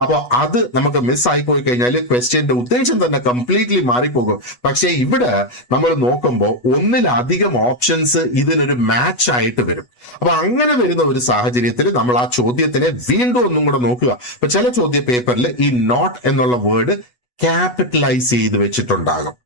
അപ്പൊ അത് നമുക്ക് മിസ് ആയി പോയി കഴിഞ്ഞാൽ ക്വസ്റ്റ്യന്റെ ഉദ്ദേശം തന്നെ കംപ്ലീറ്റ്ലി മാറിപ്പോകും. പക്ഷെ ഇവിടെ നമ്മൾ നോക്കുമ്പോൾ ഒന്നിലധികം ഓപ്ഷൻസ് ഇതിനൊരു മാച്ച് ആയിട്ട് വരും. അപ്പൊ അങ്ങനെ വരുന്ന ഒരു സാഹചര്യത്തിൽ നമ്മൾ ആ ചോദ്യത്തിനെ വീണ്ടും ഒന്നും കൂടെ നോക്കുക. അപ്പൊ ചില ചോദ്യ പേപ്പറിൽ ഈ നോട്ട് എന്നുള്ള വേർഡ് ക്യാപിറ്റലൈസ് ചെയ്ത് വെച്ചിട്ടുണ്ടാകും,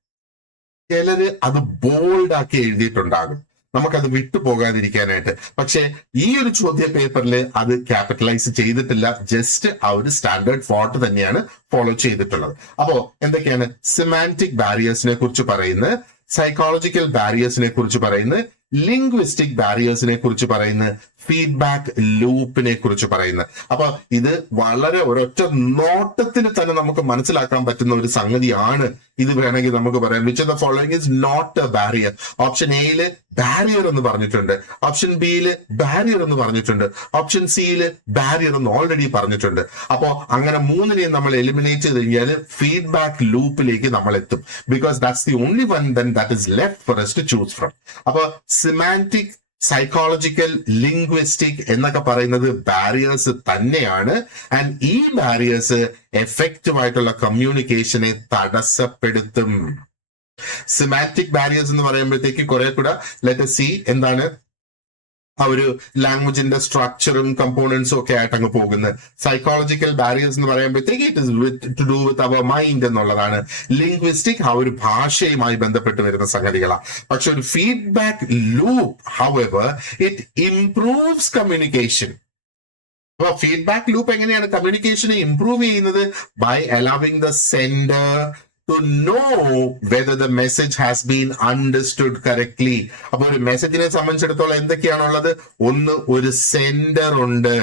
ചിലര് അത് ബോൾഡ് ആക്കി എഴുതിയിട്ടുണ്ടാകും, നമുക്കത് വിട്ടുപോകാതിരിക്കാനായിട്ട്. പക്ഷെ ഈ ഒരു ചോദ്യ പേപ്പറിൽ അത് ക്യാപിറ്റലൈസ് ചെയ്തിട്ടില്ല, ജസ്റ്റ് ആ ഒരു സ്റ്റാൻഡേർഡ് ഫോണ്ട് തന്നെയാണ് ഫോളോ ചെയ്തിട്ടുള്ളത്. അപ്പോ എന്തൊക്കെയാണ് സെമാന്റിക് ബാരിയേഴ്സിനെ കുറിച്ച് പറയുന്നത്, സൈക്കോളജിക്കൽ ബാരിയേഴ്സിനെ കുറിച്ച് പറയുന്നത്, ലിംഗ്വിസ്റ്റിക് ബാരിയേഴ്സിനെ കുറിച്ച് പറയുന്നത്, ഫീഡ്ബാക്ക് ലൂപ്പിനെ കുറിച്ച് പറയുന്നത്. അപ്പൊ ഇത് വളരെ ഒരൊറ്റ നോട്ടത്തിൽ തന്നെ നമുക്ക് മനസ്സിലാക്കാൻ പറ്റുന്ന ഒരു സംഗതിയാണ്. ഇത് വേണമെങ്കിൽ നമുക്ക് പറയാം which of the following is not a barrier. Option എയില് ബാരിയർ എന്ന് പറഞ്ഞിട്ടുണ്ട്, ഓപ്ഷൻ ബിയില് ബാരിയർ എന്ന് പറഞ്ഞിട്ടുണ്ട്, ഓപ്ഷൻ സിയില് ബാരിയർ എന്ന് ഓൾറെഡി പറഞ്ഞിട്ടുണ്ട്. അപ്പോ അങ്ങനെ മൂന്നിനെയും നമ്മൾ എലിമിനേറ്റ് ചെയ്ത് കഴിഞ്ഞാൽ ഫീഡ്ബാക്ക് ലൂപ്പിലേക്ക് നമ്മൾ എത്തും. Because that's the only one then that is left for us to choose from. അപ്പൊ സിമാന്റിക്, സൈക്കോളജിക്കൽ, ലിംഗ്വിസ്റ്റിക് എന്നൊക്കെ പറയുന്നത് ബാരിയേഴ്സ് തന്നെയാണ്. ആൻഡ് ഈ ബാരിയേഴ്സ് എഫക്റ്റീവ് ആയിട്ടുള്ള കമ്മ്യൂണിക്കേഷനെ തടസ്സപ്പെടുത്തും. സിമാന്റിക് ബാരിയേഴ്സ് എന്ന് പറയുമ്പോഴത്തേക്ക് കുറെ കൂടെ ലെറ്റ് us see എന്താണ് ആ ഒരു ലാംഗ്വേജിന്റെ സ്ട്രക്ചറും കമ്പോണൻസും ഒക്കെ ആയിട്ട് അങ്ങ് പോകുന്നത്. സൈക്കോളജിക്കൽ ബാരിയേഴ്സ് എന്ന് പറയുമ്പോഴത്തേക്ക് it is to do with our mind എന്നുള്ളതാണ്. ലിംഗ്വിസ്റ്റിക് ആ ഒരു ഭാഷയുമായി ബന്ധപ്പെട്ട് വരുന്ന സംഗതികളാണ്. പക്ഷെ ഒരു feedback loop however it improves communication. അപ്പൊ ഫീഡ്ബാക്ക് ലൂപ്പ് എങ്ങനെയാണ് കമ്മ്യൂണിക്കേഷനെ ഇംപ്രൂവ് ചെയ്യുന്നത്? By allowing the sender to know whether the message has been understood correctly. അപ്പൊ ഒരു മെസ്സേജിനെ സംബന്ധിച്ചിടത്തോളം എന്തൊക്കെയാണുള്ളത്? ഒന്ന്, ഒരു സെൻഡർ ഉണ്ട്,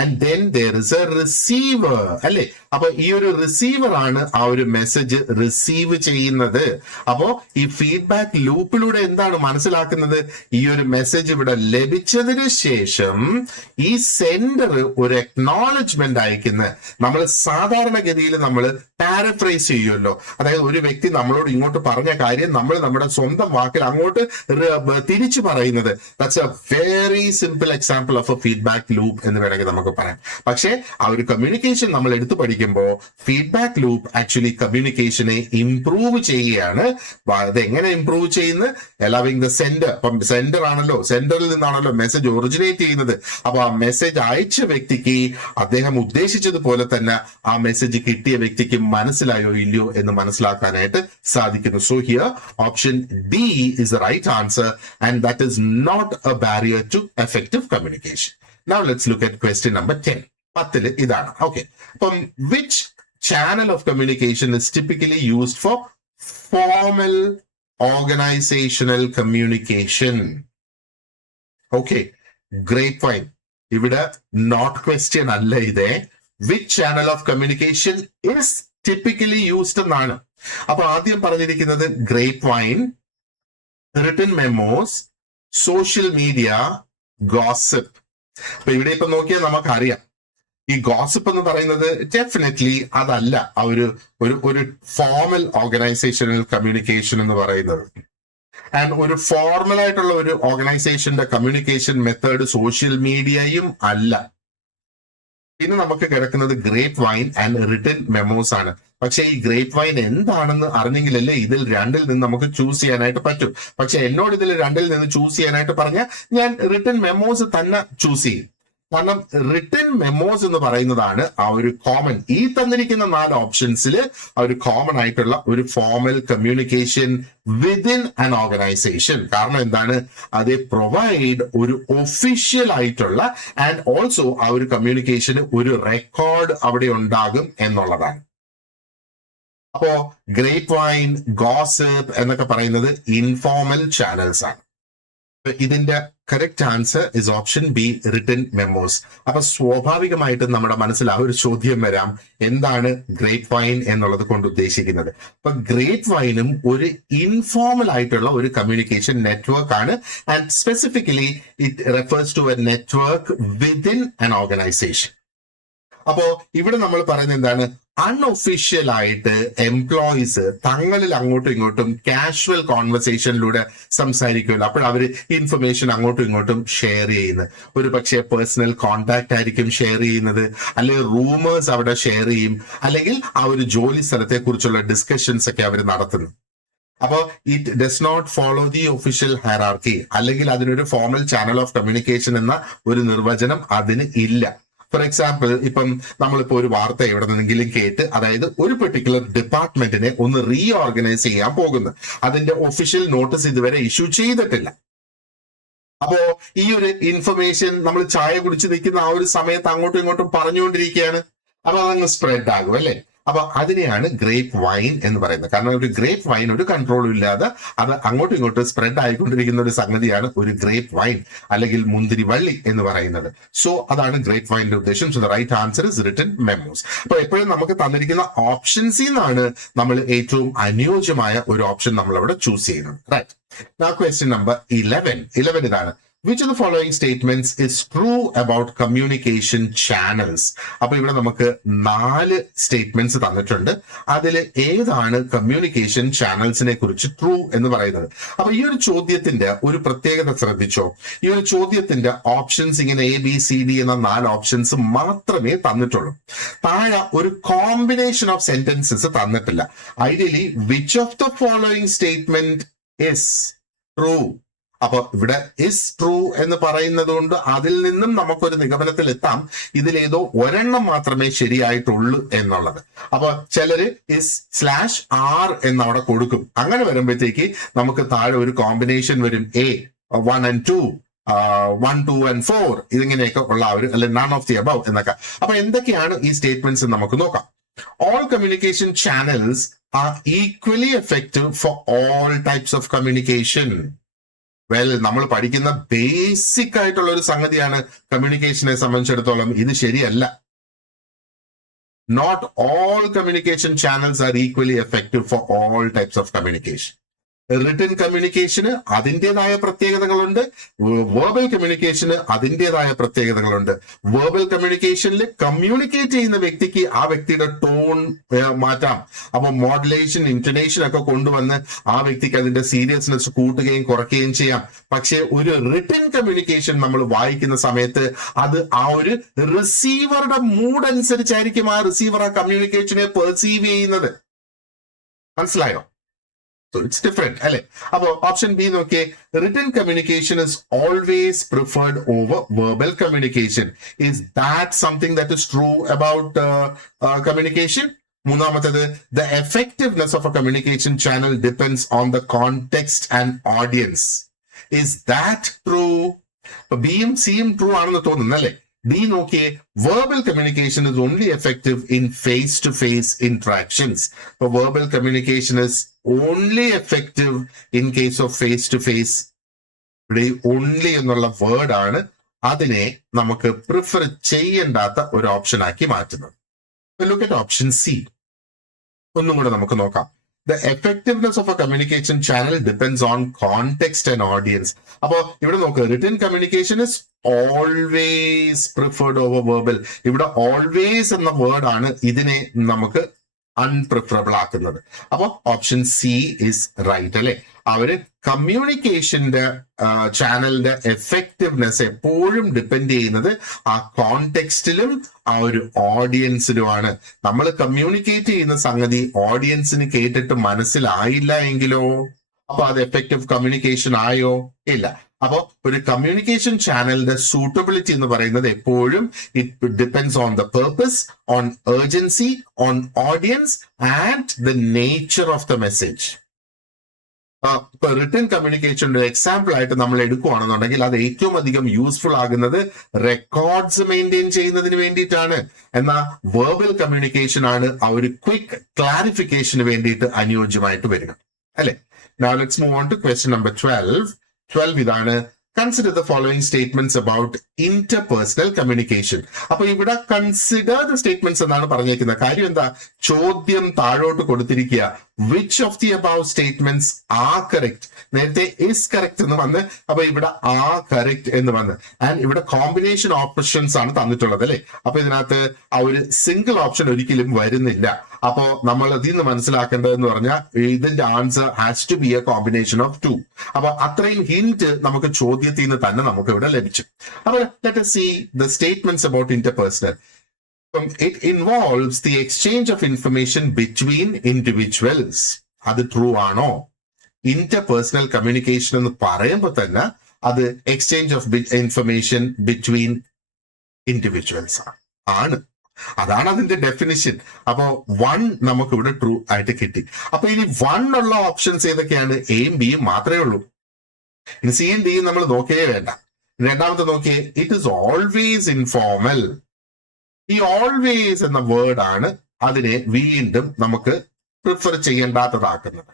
and then there is a receiver അല്ലെ. അപ്പൊ ഈ ഒരു റിസീവർ ആണ് ആ ഒരു മെസ്സേജ് റിസീവ് ചെയ്യുന്നത്. അപ്പോ ഈ ഫീഡ്ബാക്ക് ലൂപ്പിലൂടെ എന്താണ് മനസ്സിലാക്കുന്നത്? ഈ ഒരു മെസ്സേജ് ഇവിടെ ലഭിച്ചതിന് ശേഷം ഈ സെൻഡർ ഒരു അക്നോളജ്മെന്റ് അയക്കുന്ന, നമ്മൾ സാധാരണഗതിയിൽ നമ്മൾ പാരഫ്രൈസ് ചെയ്യുമല്ലോ, അതായത് ഒരു വ്യക്തി നമ്മളോട് ഇങ്ങോട്ട് പറഞ്ഞ കാര്യം നമ്മൾ നമ്മുടെ സ്വന്തം വാക്കിൽ അങ്ങോട്ട് തിരിച്ചു പറയുന്നത്. That's A very simple example of A feedback loop എന്ന് വേണമെങ്കിൽ നമുക്ക് പറയാം. പക്ഷേ ആ ഒരു കമ്മ്യൂണിക്കേഷൻ നമ്മൾ എടുത്തു പഠിക്കുമ്പോൾ ഫീഡ്ബാക്ക് ലൂപ്പ് ആക്ച്വലി കമ്മ്യൂണിക്കേഷനെ ഇംപ്രൂവ് ചെയ്യുകയാണ്. അത് എങ്ങനെ ഇംപ്രൂവ് ചെയ്യുന്നത്? Allowing the sender. അപ്പം സെൻഡർ ആണല്ലോ, സെൻഡറിൽ നിന്നാണല്ലോ മെസ്സേജ് ഒറിജിനേറ്റ് ചെയ്യുന്നത്. അപ്പൊ ആ മെസ്സേജ് അയച്ച വ്യക്തിക്ക് അദ്ദേഹം ഉദ്ദേശിച്ചതുപോലെ തന്നെ ആ മെസ്സേജ് കിട്ടിയ വ്യക്തിക്ക് മനസ്സിലായോ ഇല്ലയോ എന്ന് മനസ്സിലാക്കാനായിട്ട് സാധിക്കുന്നു. So here option D is the right answer and that is not a barrier to effective communication. Now let's look at question number 10. 10 ഇതാണ്. ഓക്കെ, അപ്പം which channel of communication is typically used for formal organizational communication? Okay, great point. ഇവിടെ നോട്ട് ക്വസ്റ്റ്യൻ അല്ല ഇതേ. which channel of communication is typically used എന്നാണ്. അപ്പൊ ആദ്യം പറഞ്ഞിരിക്കുന്നത് grape wine, written memos, social media, gossip. അപ്പൊ ഇവിടെ ഇപ്പൊ നോക്കിയാൽ നമുക്കറിയാം ഈ ഗോസിപ്പ് എന്ന് പറയുന്നത് ഡെഫിനറ്റ്ലി അതല്ല ആ ഒരു ഫോർമൽ ഓർഗനൈസേഷണൽ കമ്മ്യൂണിക്കേഷൻ എന്ന് പറയുന്നത്. ആൻഡ് ഒരു ഫോർമൽ ആയിട്ടുള്ള ഒരു ഓർഗനൈസേഷന്റെ കമ്മ്യൂണിക്കേഷൻ മെത്തേഡ് സോഷ്യൽ മീഡിയയും അല്ല. പിന്നെ നമുക്ക് കിടക്കുന്നത് grape wine and written memos ആണ്. പക്ഷേ ഈ ഗ്രേപ്പ് വൈൻ എന്താണെന്ന് അറിഞ്ഞെങ്കിലല്ലേ ഇതിൽ രണ്ടിൽ നിന്ന് നമുക്ക് ചൂസ് ചെയ്യാനായിട്ട് പറ്റും. പക്ഷെ എന്നോട് ഇതിൽ രണ്ടിൽ നിന്ന് ചൂസ് ചെയ്യാനായിട്ട് പറഞ്ഞാൽ ഞാൻ റിട്ടൺ മെമ്മോസ് തന്നെ ചൂസ് ചെയ്യും. കാരണം റിട്ടൺ മെമ്മോസ് എന്ന് പറയുന്നതാണ് ആ ഒരു കോമൺ, ഈ തന്നിരിക്കുന്ന 4 ഓപ്ഷൻസിൽ ആ ഒരു കോമൺ ആയിട്ടുള്ള ഒരു formal communication within an organisation. കാരണം എന്താണ്, അത് പ്രൊവൈഡ് ഒരു ഒഫീഷ്യൽ ആയിട്ടുള്ള ആൻഡ് ഓൾസോ ആ ഒരു കമ്മ്യൂണിക്കേഷന് ഒരു റെക്കോർഡ് അവിടെ ഉണ്ടാകും എന്നുള്ളതാണ്. അപ്പോ ഗ്രേപ്പ് വൈൻ, ഗോസിപ്പ് എന്നൊക്കെ പറയുന്നത് ഇൻഫോർമൽ ചാനൽസ് ആണ്. ഇതിന്റെ correct answer is option B, written memos. അപ്പൊ സ്വാഭാവികമായിട്ടും നമ്മുടെ മനസ്സിൽ ആ ഒരു ചോദ്യം വരാം, എന്താണ് ഗ്രേപ്പ് വൈൻ എന്നുള്ളത് കൊണ്ട് ഉദ്ദേശിക്കുന്നത്. അപ്പൊ ഗ്രേപ്പ് വൈനും ഒരു ഇൻഫോർമൽ ആയിട്ടുള്ള ഒരു കമ്മ്യൂണിക്കേഷൻ നെറ്റ്വർക്ക് ആണ്. And specifically it refers to a network within an organisation. അപ്പോ ഇവിടെ നമ്മൾ പറയുന്നത് എന്താണ്, അൺഒഫീഷ്യൽ ആയിട്ട് എംപ്ലോയീസ് തങ്ങളിൽ അങ്ങോട്ടും ഇങ്ങോട്ടും കാഷ്വൽ കോൺവെർസേഷനിലൂടെ സംസാരിക്കുമല്ലോ. അപ്പോൾ അവർ ഇൻഫർമേഷൻ അങ്ങോട്ടും ഇങ്ങോട്ടും ഷെയർ ചെയ്യുന്നത്, ഒരു പക്ഷേ പേഴ്സണൽ കോണ്ടാക്ട് ആയിരിക്കും ഷെയർ ചെയ്യുന്നത്, അല്ലെങ്കിൽ റൂമേഴ്സ് അവിടെ ഷെയർ ചെയ്യും, അല്ലെങ്കിൽ ആ ഒരു ജോലി സ്ഥലത്തെ കുറിച്ചുള്ള ഡിസ്കഷൻസ് ഒക്കെ അവർ നടത്തുന്നു. അപ്പോൾ it does not follow the official hierarchy, അല്ലെങ്കിൽ അതിനൊരു ഫോർമൽ ചാനൽ ഓഫ് കമ്മ്യൂണിക്കേഷൻ എന്ന ഒരു നിർവചനം അതിന് ഇല്ല. ഫോർ എക്സാമ്പിൾ, ഇപ്പം നമ്മളിപ്പോ ഒരു വാർത്ത എവിടെ നിന്നെങ്കിലും കേട്ട്, അതായത് ഒരു പെർട്ടിക്കുലർ ഡിപ്പാർട്ട്മെന്റിനെ ഒന്ന് റീഓർഗനൈസ് ചെയ്യാൻ പോകുന്നു, അതിന്റെ ഒഫീഷ്യൽ നോട്ടീസ് ഇതുവരെ ഇഷ്യൂ ചെയ്തിട്ടില്ല. അപ്പോ ഈ ഒരു ഇൻഫർമേഷൻ നമ്മൾ ചായ കുടിച്ച് നിൽക്കുന്ന ആ ഒരു സമയത്ത് അങ്ങോട്ടും ഇങ്ങോട്ടും പറഞ്ഞുകൊണ്ടിരിക്കുകയാണ്, അപ്പൊ അതങ്ങ് സ്പ്രെഡ് ആകും അല്ലെ. അപ്പൊ അതിനെയാണ് ഗ്രേപ്പ് വൈൻ എന്ന് പറയുന്നത്. കാരണം ഒരു ഗ്രേപ്പ് വൈൻ ഒരു കൺട്രോളും ഇല്ലാതെ അത് അങ്ങോട്ടും ഇങ്ങോട്ടും സ്പ്രെഡ് ആയിക്കൊണ്ടിരിക്കുന്ന ഒരു സംഗതിയാണ് ഒരു ഗ്രേപ്പ് വൈൻ അല്ലെങ്കിൽ മുന്തിരി വള്ളി എന്ന് പറയുന്നത്. സോ അതാണ് ഗ്രേപ്പ് വൈനിന്റെ ഉദ്ദേശം. So the right answer is written memos. അപ്പൊ എപ്പോഴും നമുക്ക് തന്നിരിക്കുന്ന ഓപ്ഷൻസിൽ നിന്നാണ് നമ്മൾ ഏറ്റവും അനുയോജ്യമായ ഒരു ഓപ്ഷൻ നമ്മൾ അവിടെ ചൂസ് ചെയ്യുന്നത്. റൈറ്റ്. Now question number 11 ഇതാണ്, which of the following statements is true about communication channels? അപ്പൊ ഇവിടെ നമുക്ക് 4 സ്റ്റേറ്റ്മെന്റ്സ് തന്നിട്ടുണ്ട്. അതിൽ ഏതാണ് കമ്മ്യൂണിക്കേഷൻ ചാനൽസിനെ കുറിച്ച് ട്രൂ എന്ന് പറയുന്നത്? അപ്പൊ ഈ ഒരു ചോദ്യത്തിന്റെ ഒരു പ്രത്യേകത ശ്രദ്ധിച്ചോ, ഈ ഒരു ചോദ്യത്തിന്റെ ഓപ്ഷൻസ് ഇങ്ങനെ ABCD എന്ന 4 ഓപ്ഷൻസ് മാത്രമേ തന്നിട്ടുള്ളൂ. താഴെ ഒരു കോമ്പിനേഷൻ ഓഫ് സെന്റൻസസ് തന്നിട്ടില്ല. Ideally which of the following statement is true. അപ്പൊ ഇവിടെ ഇസ് ട്രൂ എന്ന് പറയുന്നത് കൊണ്ട് അതിൽ നിന്നും നമുക്കൊരു നിഗമനത്തിൽ എത്താം, ഇതിലേതോ ഒരെണ്ണം മാത്രമേ ശരിയായിട്ടുള്ളൂ എന്നുള്ളത്. അപ്പൊ ചിലര് ഇസ് /r എന്നവിടെ കൊടുക്കും. അങ്ങനെ വരുമ്പോഴത്തേക്ക് നമുക്ക് താഴെ ഒരു കോമ്പിനേഷൻ വരും, A 1 and 2, 1, 2 and 4 ഇതിങ്ങനെയൊക്കെ ഉള്ള ഒരു, അല്ലെ നൺ ഓഫ് ദി അബവ് എന്നൊക്കെ. അപ്പൊ എന്തൊക്കെയാണ് ഈ സ്റ്റേറ്റ്മെന്റ്സ് നമുക്ക് നോക്കാം. All communication channels are equally effective for all types of communication. Well, നമ്മൾ പഠിക്കുന്ന ബേസിക് ആയിട്ടുള്ള ഒരു സംഗതിയാണ് കമ്മ്യൂണിക്കേഷനെ സംബന്ധിച്ചിടത്തോളം ഇത് ശരിയല്ല. Not all communication channels are equally effective for all types of communication. Written കമ്മ്യൂണിക്കേഷന് അതിൻ്റെതായ പ്രത്യേകതകളുണ്ട്, വെർബൽ കമ്മ്യൂണിക്കേഷന് അതിൻ്റെതായ പ്രത്യേകതകളുണ്ട്. വെർബൽ കമ്മ്യൂണിക്കേഷനിൽ കമ്മ്യൂണിക്കേറ്റ് ചെയ്യുന്ന വ്യക്തിക്ക് ആ വ്യക്തിയുടെ ടോൺ മാറ്റാം. അപ്പൊ മോഡുലേഷൻ, ഇന്റനേഷൻ ഒക്കെ കൊണ്ടുവന്ന് ആ വ്യക്തിക്ക് അതിന്റെ സീരിയസ്നെസ് കൂട്ടുകയും കുറയ്ക്കുകയും ചെയ്യാം. പക്ഷെ ഒരു റിട്ടൺ കമ്മ്യൂണിക്കേഷൻ നമ്മൾ വായിക്കുന്ന സമയത്ത് അത് ആ ഒരു റിസീവറുടെ മൂഡ് അനുസരിച്ചായിരിക്കും ആ റിസീവർ ആ കമ്മ്യൂണിക്കേഷനെ പെർസീവ് ചെയ്യുന്നത്. മനസ്സിലായോ? So it's different, അല്ലെ? അപ്പോ ഓപ്ഷൻ ബി നോക്കിയേ, written communication is always preferred over verbal communication. Is that something that is true about communication? മൂന്നാമത്തേത്, the effectiveness of a communication channel depends on the context and audience. Is that true? ബിയും സിയും ട്രൂ ആണെന്ന് തോന്നുന്നു അല്ലെ? ബി നോക്കിയേ, verbal communication is only effective in face-to-face interactions. So verbal communication is only effective in case of face-to-face. ഇവിടെ only എന്നുള്ള വേർഡ് ആണ് അതിനെ നമുക്ക് പ്രിഫർ ചെയ്യേണ്ടാത്ത ഒരു ഓപ്ഷൻ ആക്കി മാറ്റുന്നത്. Look at option C. ഒന്നും കൂടെ നമുക്ക് നോക്കാം. The effectiveness of a communication channel depends on context and audience. അപ്പോ ഇവിടെ നോക്കുക, written communication is always preferred over verbal. ഇവിടെ ഓൾവേസ് എന്ന വേർഡ് ആണ് ഇതിനെ നമുക്ക് അൺപ്രിഫറബിൾ ആക്കുന്നത്. അപ്പൊ ഓപ്ഷൻ സി ഇസ് റൈറ്റ് അല്ലെ. അവര് കമ്മ്യൂണിക്കേഷന്റെ ചാനലിന്റെ എഫക്റ്റീവ്നെസ് എപ്പോഴും ഡിപ്പെൻഡ് ചെയ്യുന്നത് ആ കോണ്ടെക്സ്റ്റിലും ആ ഒരു ഓഡിയൻസിലുമാണ്. നമ്മൾ കമ്മ്യൂണിക്കേറ്റ് ചെയ്യുന്ന സംഗതി ഓഡിയൻസിന് കേട്ടിട്ട് മനസ്സിലായില്ല എങ്കിലോ അപ്പൊ അത് എഫക്റ്റീവ് കമ്മ്യൂണിക്കേഷൻ ആയോ? ഇല്ല. അപ്പോ ഒരു കമ്മ്യൂണിക്കേഷൻ ചാനലിന്റെ സൂട്ടബിലിറ്റി എന്ന് പറയുന്നത് എപ്പോഴും it depends on the purpose, on urgency, on audience and the nature of the message. ഇപ്പൊ റിട്ടൺ കമ്മ്യൂണിക്കേഷന്റെ എക്സാമ്പിൾ ആയിട്ട് നമ്മൾ എടുക്കുകയാണെന്നുണ്ടെങ്കിൽ അത് ഏറ്റവും അധികം യൂസ്ഫുൾ ആകുന്നത് റെക്കോർഡ്സ് മെയിൻറ്റെയിൻ ചെയ്യുന്നതിന് വേണ്ടിയിട്ടാണ്. എന്നാൽ വെർബൽ കമ്മ്യൂണിക്കേഷൻ ആണ് ആ ഒരു ക്വിക്ക് ക്ലാരിഫിക്കേഷന് വേണ്ടിയിട്ട് അനുയോജ്യമായിട്ട് വരിക അല്ലെ. Now let's move on to question number 12. 12 ഇതാണ്, consider the following statements about interpersonal communication. അപ്പൊ ഇവിടെ consider the statements എന്നാണ് പറഞ്ഞേക്കുന്നത്. കാര്യം എന്താ? ചോദ്യം താഴോട്ട് കൊടുത്തിരിക്കുക, which of the above statements are correct. നേരത്തെ is correct എന്ന് വന്ന്, അപ്പൊ ഇവിടെ are correct എന്ന് വന്ന്, ആൻഡ് ഇവിടെ കോമ്പിനേഷൻ ഓപ്ഷൻസ് ആണ് തന്നിട്ടുള്ളത് അല്ലെ. അപ്പൊ ഇതിനകത്ത് ആ ഒരു സിംഗിൾ ഓപ്ഷൻ ഒരിക്കലും വരുന്നില്ല. അപ്പോ നമ്മൾ അതിൽ നിന്ന് മനസ്സിലാക്കേണ്ടതെന്ന് പറഞ്ഞാൽ ഇതിന്റെ answer has to be a combination of 2. അപ്പൊ അത്രയും ഹിന്റ് നമുക്ക് ചോദ്യത്തിൽ നിന്ന് തന്നെ നമുക്ക് ഇവിടെ ലഭിച്ചു. അപ്പൊ let us see the statements about interpersonal. It involves the exchange of information between individuals. അത് ട്രൂ ആണോ? ഇന്റർപേഴ്സണൽ കമ്മ്യൂണിക്കേഷൻ എന്ന് പറയുമ്പോൾ തന്നെ അത് exchange of information between individuals ആണ്. അതാണ് അതിന്റെ ഡെഫിനിഷൻ. അപ്പോ 1 നമുക്ക് ഇവിടെ ട്രൂ ആയിട്ട് കിട്ടി. അപ്പൊ ഇനി 1 ഉള്ള ഓപ്ഷൻസ് ഏതൊക്കെയാണ്? എയും ബിയും മാത്രമേ ഉള്ളൂ. ഇനി സിയും ഡിയും നമ്മൾ നോക്കിയേ വേണ്ട. രണ്ടാമത്തെ നോക്കിയേ, ഇറ്റ് ഇസ് ഓൾവേസ് ഇൻഫോർമൽ. ഈ ഓൾവേസ് എന്ന വേർഡ് ആണ് അതിനെ വീണ്ടും നമുക്ക് പ്രിഫർ ചെയ്യേണ്ടാത്തതാക്കുന്നത്.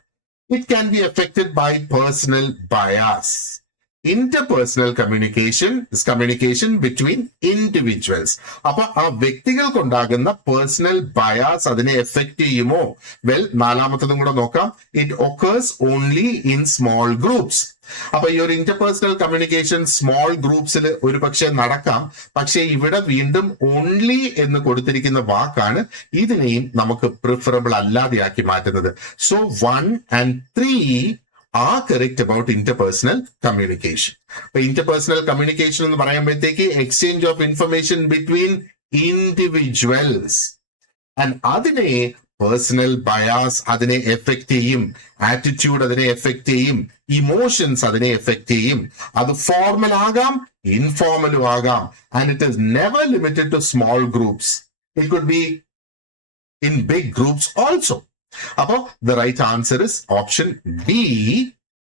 It can be affected by personal bias. Interpersonal communication is communication between individuals. അപ്പൊ ആ വ്യക്തികൾക്കുണ്ടാകുന്ന പേഴ്സണൽ ബയാസ് അതിനെ എഫക്ട് ചെയ്യുമോ? വെൽ, നാലാമത്തതും കൂടെ നോക്കാം. It occurs only in small groups. അപ്പൊ ഈ ഒരു ഇന്റർപേഴ്സണൽ കമ്മ്യൂണിക്കേഷൻ സ്മോൾ ഗ്രൂപ്പ്സിൽ ഒരു പക്ഷെ നടക്കാം. പക്ഷെ ഇവിടെ വീണ്ടും ഓൺലി എന്ന് കൊടുത്തിരിക്കുന്ന വാക്കാണ് ഇതിനെയും നമുക്ക് പ്രിഫറബിൾ അല്ലാതെയാക്കി മാറ്റുന്നത്. So 1 and 3 are correct about interpersonal communication. അപ്പൊ ഇന്റർപേഴ്സണൽ കമ്മ്യൂണിക്കേഷൻ എന്ന് പറയുമ്പോഴത്തേക്ക് exchange of information between individuals, and അതിനെ പേഴ്സണൽ ബയാസ് അതിനെ എഫക്ട് ചെയ്യും, ആറ്റിറ്റ്യൂഡ് അതിനെ എഫക്ട് ചെയ്യും, ഇമോഷൻസ് അതിനെ എഫക്ട് ചെയ്യും. അത് ഫോർമൽ ആകാം, ഇൻഫോർമലും ആകാം, and it is never limited to small groups. It could be in big groups also. അപ്പോ the right answer is option B,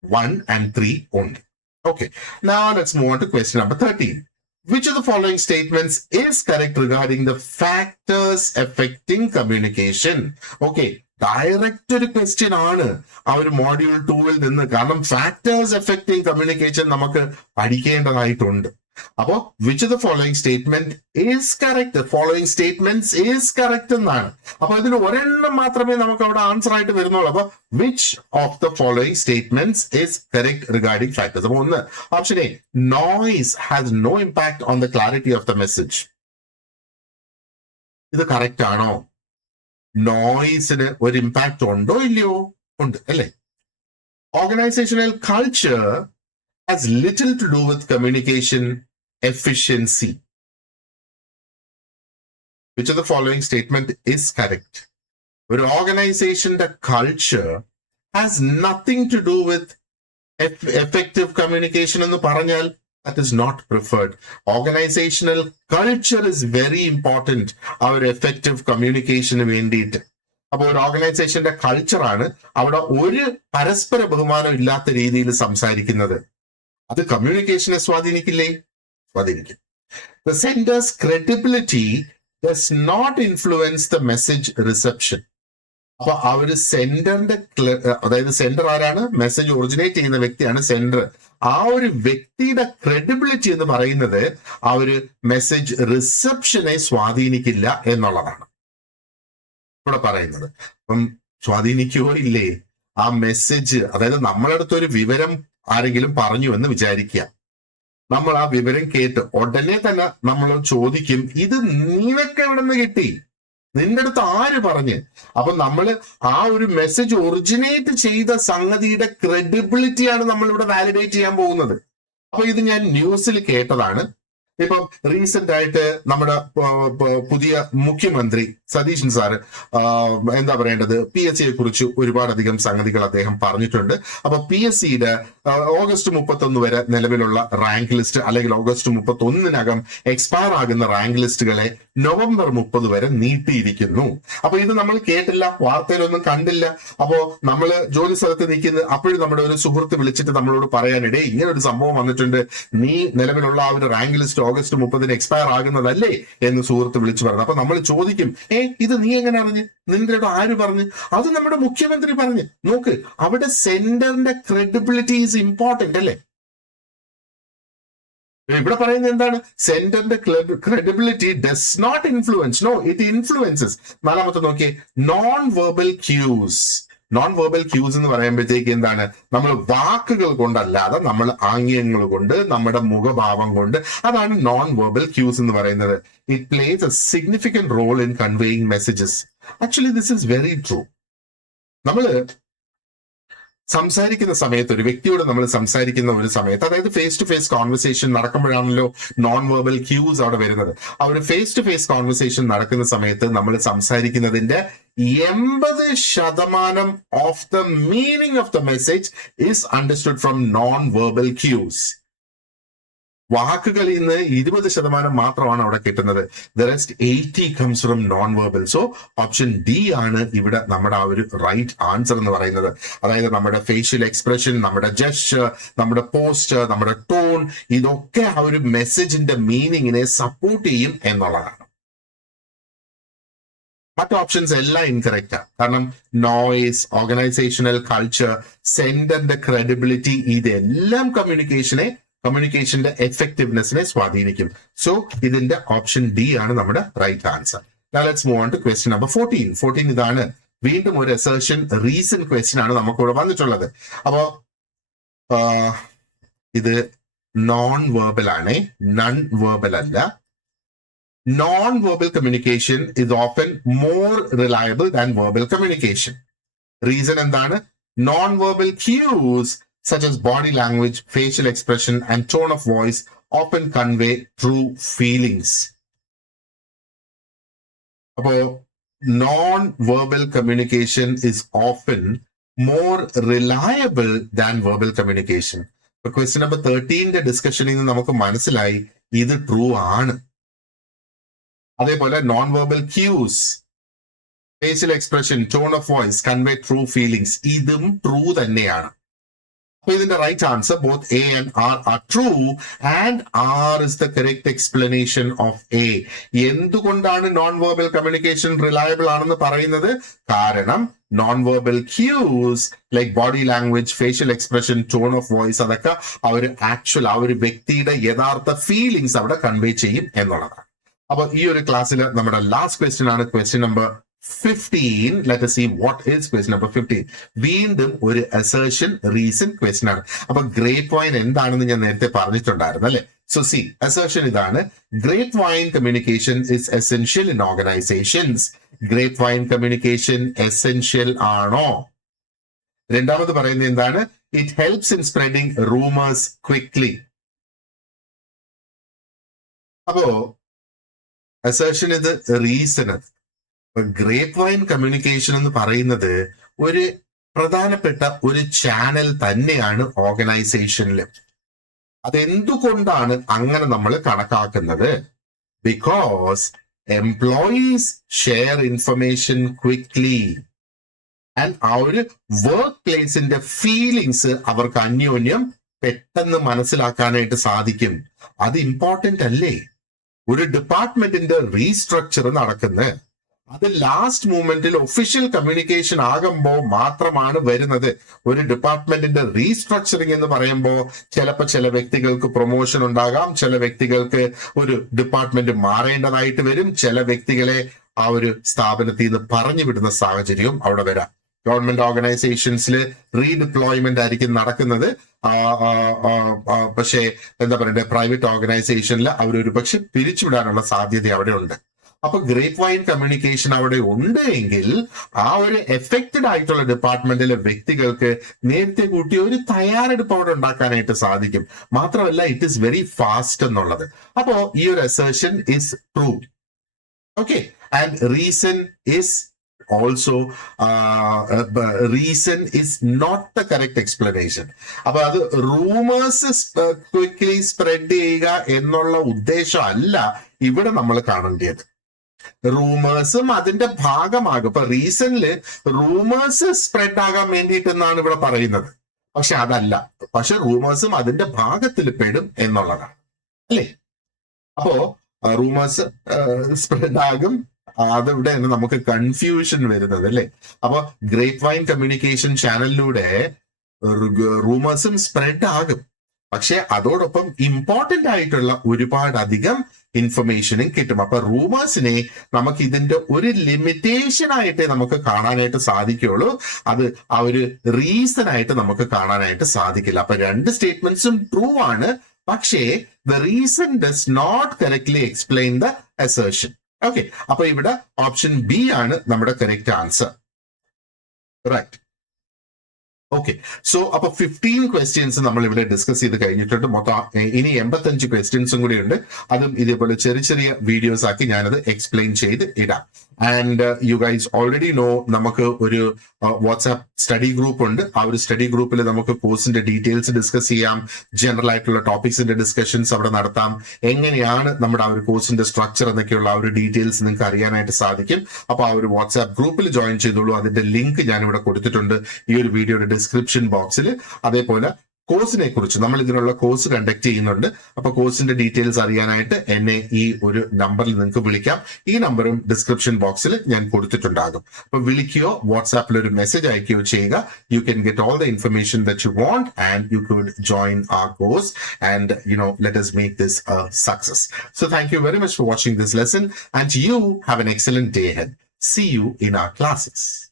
1 and 3 only. Okay, now let's move on to question number 13. Which of the following statements is correct regarding the factors affecting communication? Okay, direct ഒരു ക്വസ്റ്റ്യൻ ആണ് ആ ഒരു മോഡ്യൂൾ 2-ൽ നിന്ന്. കാരണം ഫാക്ടേഴ്സ് എഫക്റ്റിംഗ് കമ്മ്യൂണിക്കേഷൻ നമുക്ക് പഠിക്കേണ്ടതായിട്ടുണ്ട്. അപ്പോ which of the following statement is correct, following statements is correct എന്നാണ്. അപ്പൊ ഇതിന് ഒരെണ്ണം മാത്രമേ നമുക്ക് അവിടെ ആൻസർ ആയിട്ട് വരുന്നുള്ളൂ. അപ്പൊ which of the following statements is correct regarding factors. അപ്പൊ 1, option A, noise has no impact on the clarity of the message. ഇത് കറക്റ്റ് ആണോ? നോയ്സിന് ഒരു ഇമ്പാക്ട് ഉണ്ടോ ഇല്ലയോ? ഉണ്ട് അല്ലേ. Organisational culture has little to do with communication efficiency. Which of the following statement is correct? ഒരു ഓർഗനൈസേഷന്റെ culture has nothing to do with effective communication എന്ന് പറഞ്ഞാൽ that is not preferred. Organizational culture is very important our effective communication വേണ്ടിയിട്ട്. അപ്പൊ ഒരു ഓർഗനൈസേഷന്റെ കൾച്ചറാണ് അവിടെ ഒരു പരസ്പര ബഹുമാനം ഇല്ലാത്ത രീതിയിൽ സംസാരിക്കുന്നത്. അത് കമ്മ്യൂണിക്കേഷനെ സ്വാധീനിക്കില്ലേ? സ്വാധീനിക്കും. The sender's credibility does not influence the message reception. അപ്പൊ ആ ഒരു സെൻഡറിന്റെ, അതായത് സെൻഡർ ആരാണ്? മെസ്സേജ് ഒറിജിനേറ്റ് ചെയ്യുന്ന വ്യക്തിയാണ് സെൻഡർ. ആ ഒരു വ്യക്തിയുടെ ക്രെഡിബിലിറ്റി എന്ന് പറയുന്നത് ആ ഒരു മെസ്സേജ് റിസപ്ഷനെ സ്വാധീനിക്കില്ല എന്നുള്ളതാണ് ഇവിടെ പറയുന്നത്. അപ്പം സ്വാധീനിക്കുകയോ ഇല്ലേ? ആ മെസ്സേജ്, അതായത് നമ്മളടുത്തൊരു വിവരം ആരെങ്കിലും പറഞ്ഞു എന്ന് വിചാരിക്കുക. നമ്മൾ ആ വിവരം കേട്ട് ഉടനെ തന്നെ നമ്മൾ ചോദിക്കും, ഇത് നിനക്ക് എവിടെ നിന്ന് കിട്ടി, നിന്റെ അടുത്ത് ആര് പറഞ്ഞ്? അപ്പൊ നമ്മള് ആ ഒരു മെസ്സേജ് ഒറിജിനേറ്റ് ചെയ്ത സംഗതിയുടെ ക്രെഡിബിലിറ്റിയാണ് നമ്മൾ ഇവിടെ വാലിഡേറ്റ് ചെയ്യാൻ പോകുന്നത്. അപ്പൊ ഇത് ഞാൻ ന്യൂസിൽ കേട്ടതാണ്. ഇപ്പം റീസെന്റ് ആയിട്ട് നമ്മുടെ പുതിയ മുഖ്യമന്ത്രി സതീശൻ സാറ് എന്താ പറയേണ്ടത്, PSCയെ കുറിച്ച് ഒരുപാടധികം സംഗതികൾ അദ്ദേഹം പറഞ്ഞിട്ടുണ്ട്. അപ്പൊ PSCയുടെ ഓഗസ്റ്റ് 31 വരെ നിലവിലുള്ള റാങ്ക് ലിസ്റ്റ്, അല്ലെങ്കിൽ ഓഗസ്റ്റ് 31-നകം എക്സ്പയർ ആകുന്ന റാങ്ക് ലിസ്റ്റുകളെ നവംബർ 30 വരെ നീട്ടിയിരിക്കുന്നു. അപ്പൊ ഇത് നമ്മൾ കേട്ടില്ല, വാർത്തയിലൊന്നും കണ്ടില്ല. അപ്പോ നമ്മള് ജോലി സ്ഥലത്ത് നിൽക്കുന്നത്, അപ്പോഴും നമ്മുടെ ഒരു സുഹൃത്ത് വിളിച്ചിട്ട് നമ്മളോട് പറയാനിടേ ഇങ്ങനെ ഒരു സംഭവം വന്നിട്ടുണ്ട്, നീ നിലവിലുള്ള ആ ഒരു റാങ്ക് ലിസ്റ്റ് ഓഗസ്റ്റ് 30 എക്സ്പയർ ആകുന്നതല്ലേ എന്ന് സുഹൃത്ത് വിളിച്ചു പറഞ്ഞു. അപ്പൊ നമ്മൾ ചോദിക്കും, ഇത് നീ എങ്ങനെ അറിഞ്ഞ്, നിന്റെ ആര് പറഞ്ഞു? അത് നമ്മുടെ മുഖ്യമന്ത്രി പറഞ്ഞു. നോക്ക്, അവിടെ സെന്ററിന്റെ ക്രെഡിബിലിറ്റി ഈസ് ഇമ്പോർട്ടന്റ് അല്ലേ? ഇവിടെ പറയുന്നത് എന്താണ്? സെന്ററിന്റെ credibility does not influence, no it influences. നാലാമത്തെ നോക്കിയേ, non verbal cues. Non verbal cues എന്ന് പറയുമ്പോഴത്തേക്ക് എന്താണ്? നമ്മൾ വാക്കുകൾ കൊണ്ടല്ലാതെ നമ്മൾ ആംഗ്യങ്ങൾ കൊണ്ട്, നമ്മുടെ മുഖഭാവം കൊണ്ട്, അതാണ് നോൺ വെർബൽ ക്യൂസ് എന്ന് പറയുന്നത്. It plays a significant role in conveying messages. Actually this is very true. നമ്മള് സംസാരിക്കുന്ന സമയത്ത്, ഒരു വ്യക്തിയോട് നമ്മൾ സംസാരിക്കുന്ന ഒരു സമയത്ത്, അതായത് ഫേസ് ടു ഫേസ് കോൺവെർസേഷൻ നടക്കുമ്പോഴാണല്ലോ നോൺ വെർബൽ ക്യൂസ് അവിടെ വരുന്നത്. ആ ഒരു ഫേസ് ടു ഫേസ് കോൺവെർസേഷൻ നടക്കുന്ന സമയത്ത് നമ്മൾ സംസാരിക്കുന്നതിന്റെ 80% of the meaning of the message is understood from non verbal quiz. വാക്കുകളിൽ നിന്ന് 20% മാത്രമാണ് അവിടെ കിട്ടുന്നത്. The rest 80 comes from non verbal. So option D ആണ് ഇവിടെ നമ്മുടെ ആ ഒരു റൈറ്റ് ആൻസർ എന്ന് പറയുന്നത്. അതായത് നമ്മുടെ ഫേഷ്യൽ എക്സ്പ്രഷൻ, നമ്മുടെ ജെസ്ചർ, നമ്മുടെ പോസ്റ്റർ, നമ്മുടെ ടോൺ, ഇതൊക്കെ ആ ഒരു മെസ്സേജിന്റെ മീനിങ്ങിനെ സപ്പോർട്ട് ചെയ്യും എന്നുള്ളതാണ്. മറ്റ് ഓപ്ഷൻസ് എല്ലാം ഇൻകറക്റ്റാ. കാരണം നോയ്സ്, ഓർഗനൈസേഷണൽ കൾച്ചർ, സെന്ററിന്റെ ക്രെഡിബിലിറ്റി, ഇതെല്ലാം കമ്മ്യൂണിക്കേഷന്റെ എഫക്റ്റീവ്നെസ്സിനെ സ്വാധീനിക്കും. സോ ഇതിന്റെ ഓപ്ഷൻ ഡി ആണ് നമ്മുടെ right answer. Now let's move on to question number 14. 14 ഇതാണ്. വീണ്ടും ഒരു അസേർഷൻ റീസൺ ക്വസ്റ്റ്യൻ ആണ് നമുക്കിവിടെ വന്നിട്ടുള്ളത്. അപ്പോ ഇത് നോൺ വെർബൽ ആണ്, നൺ വെർബൽ അല്ല. Non-verbal communication is often more reliable than verbal communication. Reason എന്താണ്? Non-verbal cues such as body language, facial expression, and tone of voice often convey true feelings. അപ്പോ non-verbal communication is often more reliable than verbal communication. ഇപ്പൊ ക്വസ്റ്റ്യൻ നമ്പർ 13 ഡിസ്കഷനിൽ നിന്ന് നമുക്ക് മനസ്സിലായി ഇത് ട്രൂ ആണ്. അതേപോലെ non verbal cues, facial expression, tone of voice convey true feelings, ഇതും ട്രൂ തന്നെയാണ്. അപ്പൊ ഇതിന്റെ right answer both A and R R true, and R is the correct explanation of A. എന്തുകൊണ്ടാണ് നോൺ വെർബൽ കമ്മ്യൂണിക്കേഷൻ റിലയബിൾ ആണെന്ന് പറയുന്നത്? കാരണം non verbal cues like body language, facial expression, tone of voice, അതൊക്കെ ആ ഒരു വ്യക്തിയുടെ യഥാർത്ഥ ഫീലിംഗ്സ് അവിടെ കൺവേ ചെയ്യും എന്നുള്ളതാണ്. അപ്പൊ ഈ ഒരു ക്ലാസ്സിൽ നമ്മുടെ ലാസ്റ്റ് ക്വസ്റ്റ്യൻ ആണ് question number 15. Let us see what is question number 15. വീണ്ടും ഒരു അസേർഷൻ റീസൺ ക്വസ്റ്റ്യൻ ആണ്. അപ്പൊ ഗ്രേപ്പ് വൈൻ എന്താണെന്ന് ഞാൻ നേരത്തെ പറഞ്ഞിട്ടുണ്ടായിരുന്നു അല്ലെ? സോ സി, അസേർഷൻ ഇതാണ്: grape wine communication is essential in organisations. Grape wine communication essential ആണോ? രണ്ടാമത് പറയുന്നത് എന്താണ്? It helps in spreading rumours quickly. അപ്പോ അസേർഷൻ ഇത്, റീസൺ അത്. ഗ്രേപ്പ് വൈൻ കമ്മ്യൂണിക്കേഷൻ എന്ന് പറയുന്നത് ഒരു പ്രധാനപ്പെട്ട ഒരു ചാനൽ തന്നെയാണ് ഓർഗനൈസേഷനിൽ. അതെന്തുകൊണ്ടാണ് അങ്ങനെ നമ്മൾ കണക്കാക്കുന്നത്? Because employees share information quickly, and ആ ഒരു വർക്ക് പ്ലേസിന്റെ ഫീലിങ്സ് അവർക്ക് അന്യോന്യം പെട്ടെന്ന് മനസ്സിലാക്കാനായിട്ട് സാധിക്കും. അത് ഇമ്പോർട്ടന്റ് അല്ലേ? ഒരു ഡിപ്പാർട്ട്മെന്റിന്റെ റീസ്ട്രക്ചർ നടക്കുന്നത് അത് ലാസ്റ്റ് മൂമെന്റിൽ ഒഫീഷ്യൽ കമ്മ്യൂണിക്കേഷൻ ആകുമ്പോൾ മാത്രമാണ് വരുന്നത്. ഒരു ഡിപ്പാർട്ട്മെന്റിന്റെ റീസ്ട്രക്ചറിങ് എന്ന് പറയുമ്പോൾ ചിലപ്പോൾ ചില വ്യക്തികൾക്ക് പ്രൊമോഷൻ ഉണ്ടാകാം, ചില വ്യക്തികൾക്ക് ഒരു ഡിപ്പാർട്ട്മെന്റ് മാറേണ്ടതായിട്ട് വരും, ചില വ്യക്തികളെ ആ ഒരു സ്ഥാപനത്തിൽ നിന്ന് പറഞ്ഞു വിടുന്ന സാഹചര്യവും അവിടെ വരാം. ഗവൺമെന്റ് ഓർഗനൈസേഷൻസിൽ റീഡിപ്ലോയ്മെന്റ് ആയിരിക്കും നടക്കുന്നത്. പക്ഷേ എന്താ പറയണ്ടേ, പ്രൈവറ്റ് ഓർഗനൈസേഷനിൽ അവരൊരു പക്ഷെ പിരിച്ചുവിടാനുള്ള സാധ്യത അവിടെ ഉണ്ട്. അപ്പൊ ഗ്രേപ്പ് വൈൻ കമ്മ്യൂണിക്കേഷൻ അവിടെ ഉണ്ട് എങ്കിൽ ആ ഒരു എഫക്റ്റഡ് ആയിട്ടുള്ള ഡിപ്പാർട്ട്മെന്റിലെ വ്യക്തികൾക്ക് നേരത്തെ കൂട്ടി ഒരു തയ്യാറെടുപ്പ് അവിടെ ഉണ്ടാക്കാനായിട്ട് സാധിക്കും. മാത്രമല്ല ഇറ്റ് ഈസ് വെരി ഫാസ്റ്റ് എന്നുള്ളത്. അപ്പോ ഈ ഒരു assertion is true. Okay, and reason is also reason is not the correct explanation. അപ്പൊ അത് റൂമേഴ്സ് ക്വിക്ലി സ്പ്രെഡ് ചെയ്യുക എന്നുള്ള ഉദ്ദേശം അല്ല ഇവിടെ നമ്മൾ കാണേണ്ടത്. റൂമേഴ്സും അതിന്റെ ഭാഗമാകും. ഇപ്പൊ റീസണില് റൂമേഴ്സ് സ്പ്രെഡ് ആകാൻ വേണ്ടിയിട്ടെന്നാണ് ഇവിടെ പറയുന്നത്, പക്ഷെ അതല്ല. പക്ഷെ റൂമേഴ്സും അതിന്റെ ഭാഗത്തിൽ പെടും എന്നുള്ളതാണ്, അല്ലേ? അപ്പോ റൂമേഴ്സ് സ്പ്രെഡ് ആകും, അതിവിടെ നമുക്ക് കൺഫ്യൂഷൻ വരുന്നത്, അല്ലേ? അപ്പൊ ഗ്രേപ്പ് വൈൻ കമ്മ്യൂണിക്കേഷൻ ചാനലിലൂടെ റൂമേഴ്സും സ്പ്രെഡ് ആകും, പക്ഷെ അതോടൊപ്പം ഇമ്പോർട്ടന്റ് ആയിട്ടുള്ള ഒരുപാട് അധികം ഇൻഫർമേഷനും കിട്ടും. അപ്പൊ റൂമേഴ്സിനെ നമുക്ക് ഇതിന്റെ ഒരു ലിമിറ്റേഷൻ ആയിട്ടേ നമുക്ക് കാണാനായിട്ട് സാധിക്കുള്ളൂ, അത് ആ ഒരു റീസൺ ആയിട്ട് നമുക്ക് കാണാനായിട്ട് സാധിക്കില്ല. അപ്പൊ രണ്ട് സ്റ്റേറ്റ്മെന്റ്സും ട്രൂ ആണ്, പക്ഷേ the reason does not correctly explain the assertion. Okay, അപ്പൊ ഇവിടെ ഓപ്ഷൻ ബി ആണ് നമ്മുടെ correct answer. Right. Okay, so അപ്പൊ 15 ക്വസ്റ്റ്യൻസ് നമ്മൾ ഇവിടെ ഡിസ്കസ് ചെയ്ത് കഴിഞ്ഞിട്ടുണ്ട്. മൊത്തം ഇനി 85 ക്വസ്റ്റ്യൻസും കൂടി ഉണ്ട്. അതും ഇതേപോലെ ചെറിയ ചെറിയ വീഡിയോസ് ആക്കി ഞാനത് എക്സ്പ്ലെയിൻ ചെയ്ത് ഇടാം. And you guys already know, നമുക്ക് ഒരു വാട്സ്ആപ്പ് സ്റ്റഡി ഗ്രൂപ്പ് ഉണ്ട്. ആ ഒരു സ്റ്റഡി ഗ്രൂപ്പിൽ നമുക്ക് കോഴ്സിന്റെ ഡീറ്റെയിൽസ് ഡിസ്കസ് ചെയ്യാം, ജനറൽ ആയിട്ടുള്ള ടോപ്പിക്സിന്റെ ഡിസ്കഷൻസ് അവിടെ നടത്താം. എങ്ങനെയാണ് നമ്മുടെ ആ ഒരു കോഴ്സിന്റെ സ്ട്രക്ചർ എന്നൊക്കെയുള്ള ആ ഒരു ഡീറ്റെയിൽസ് നിങ്ങൾക്ക് അറിയാനായിട്ട് സാധിക്കും. അപ്പൊ ആ ഒരു വാട്സ്ആപ്പ് ഗ്രൂപ്പിൽ ജോയിൻ ചെയ്തോളൂ. അതിന്റെ ലിങ്ക് ഞാനിവിടെ കൊടുത്തിട്ടുണ്ട് ഈ ഒരു വീഡിയോയുടെ ഡിസ്ക്രിപ്ഷൻ ബോക്സിൽ. അതേപോലെ കോഴ്സിനെ കുറിച്ച് നമ്മൾ ഇതിനുള്ള കോഴ്സ് കണ്ടക്ട് ചെയ്യുന്നുണ്ട്. അപ്പൊ കോഴ്സിന്റെ ഡീറ്റെയിൽസ് അറിയാനായിട്ട് എന്നെ ഈ ഒരു നമ്പറിൽ നിങ്ങൾക്ക് വിളിക്കാം. ഈ നമ്പറും ഡിസ്ക്രിപ്ഷൻ ബോക്സിൽ ഞാൻ കൊടുത്തിട്ടുണ്ടാകും. അപ്പൊ വിളിക്കുകയോ വാട്സാപ്പിൽ ഒരു മെസ്സേജ് അയക്കുകയോ ചെയ്യുക. You can get all the information that you want and you could join our course and let us make this a success. So thank you very much for watching this lesson and you have an excellent day ahead. See you in our classes.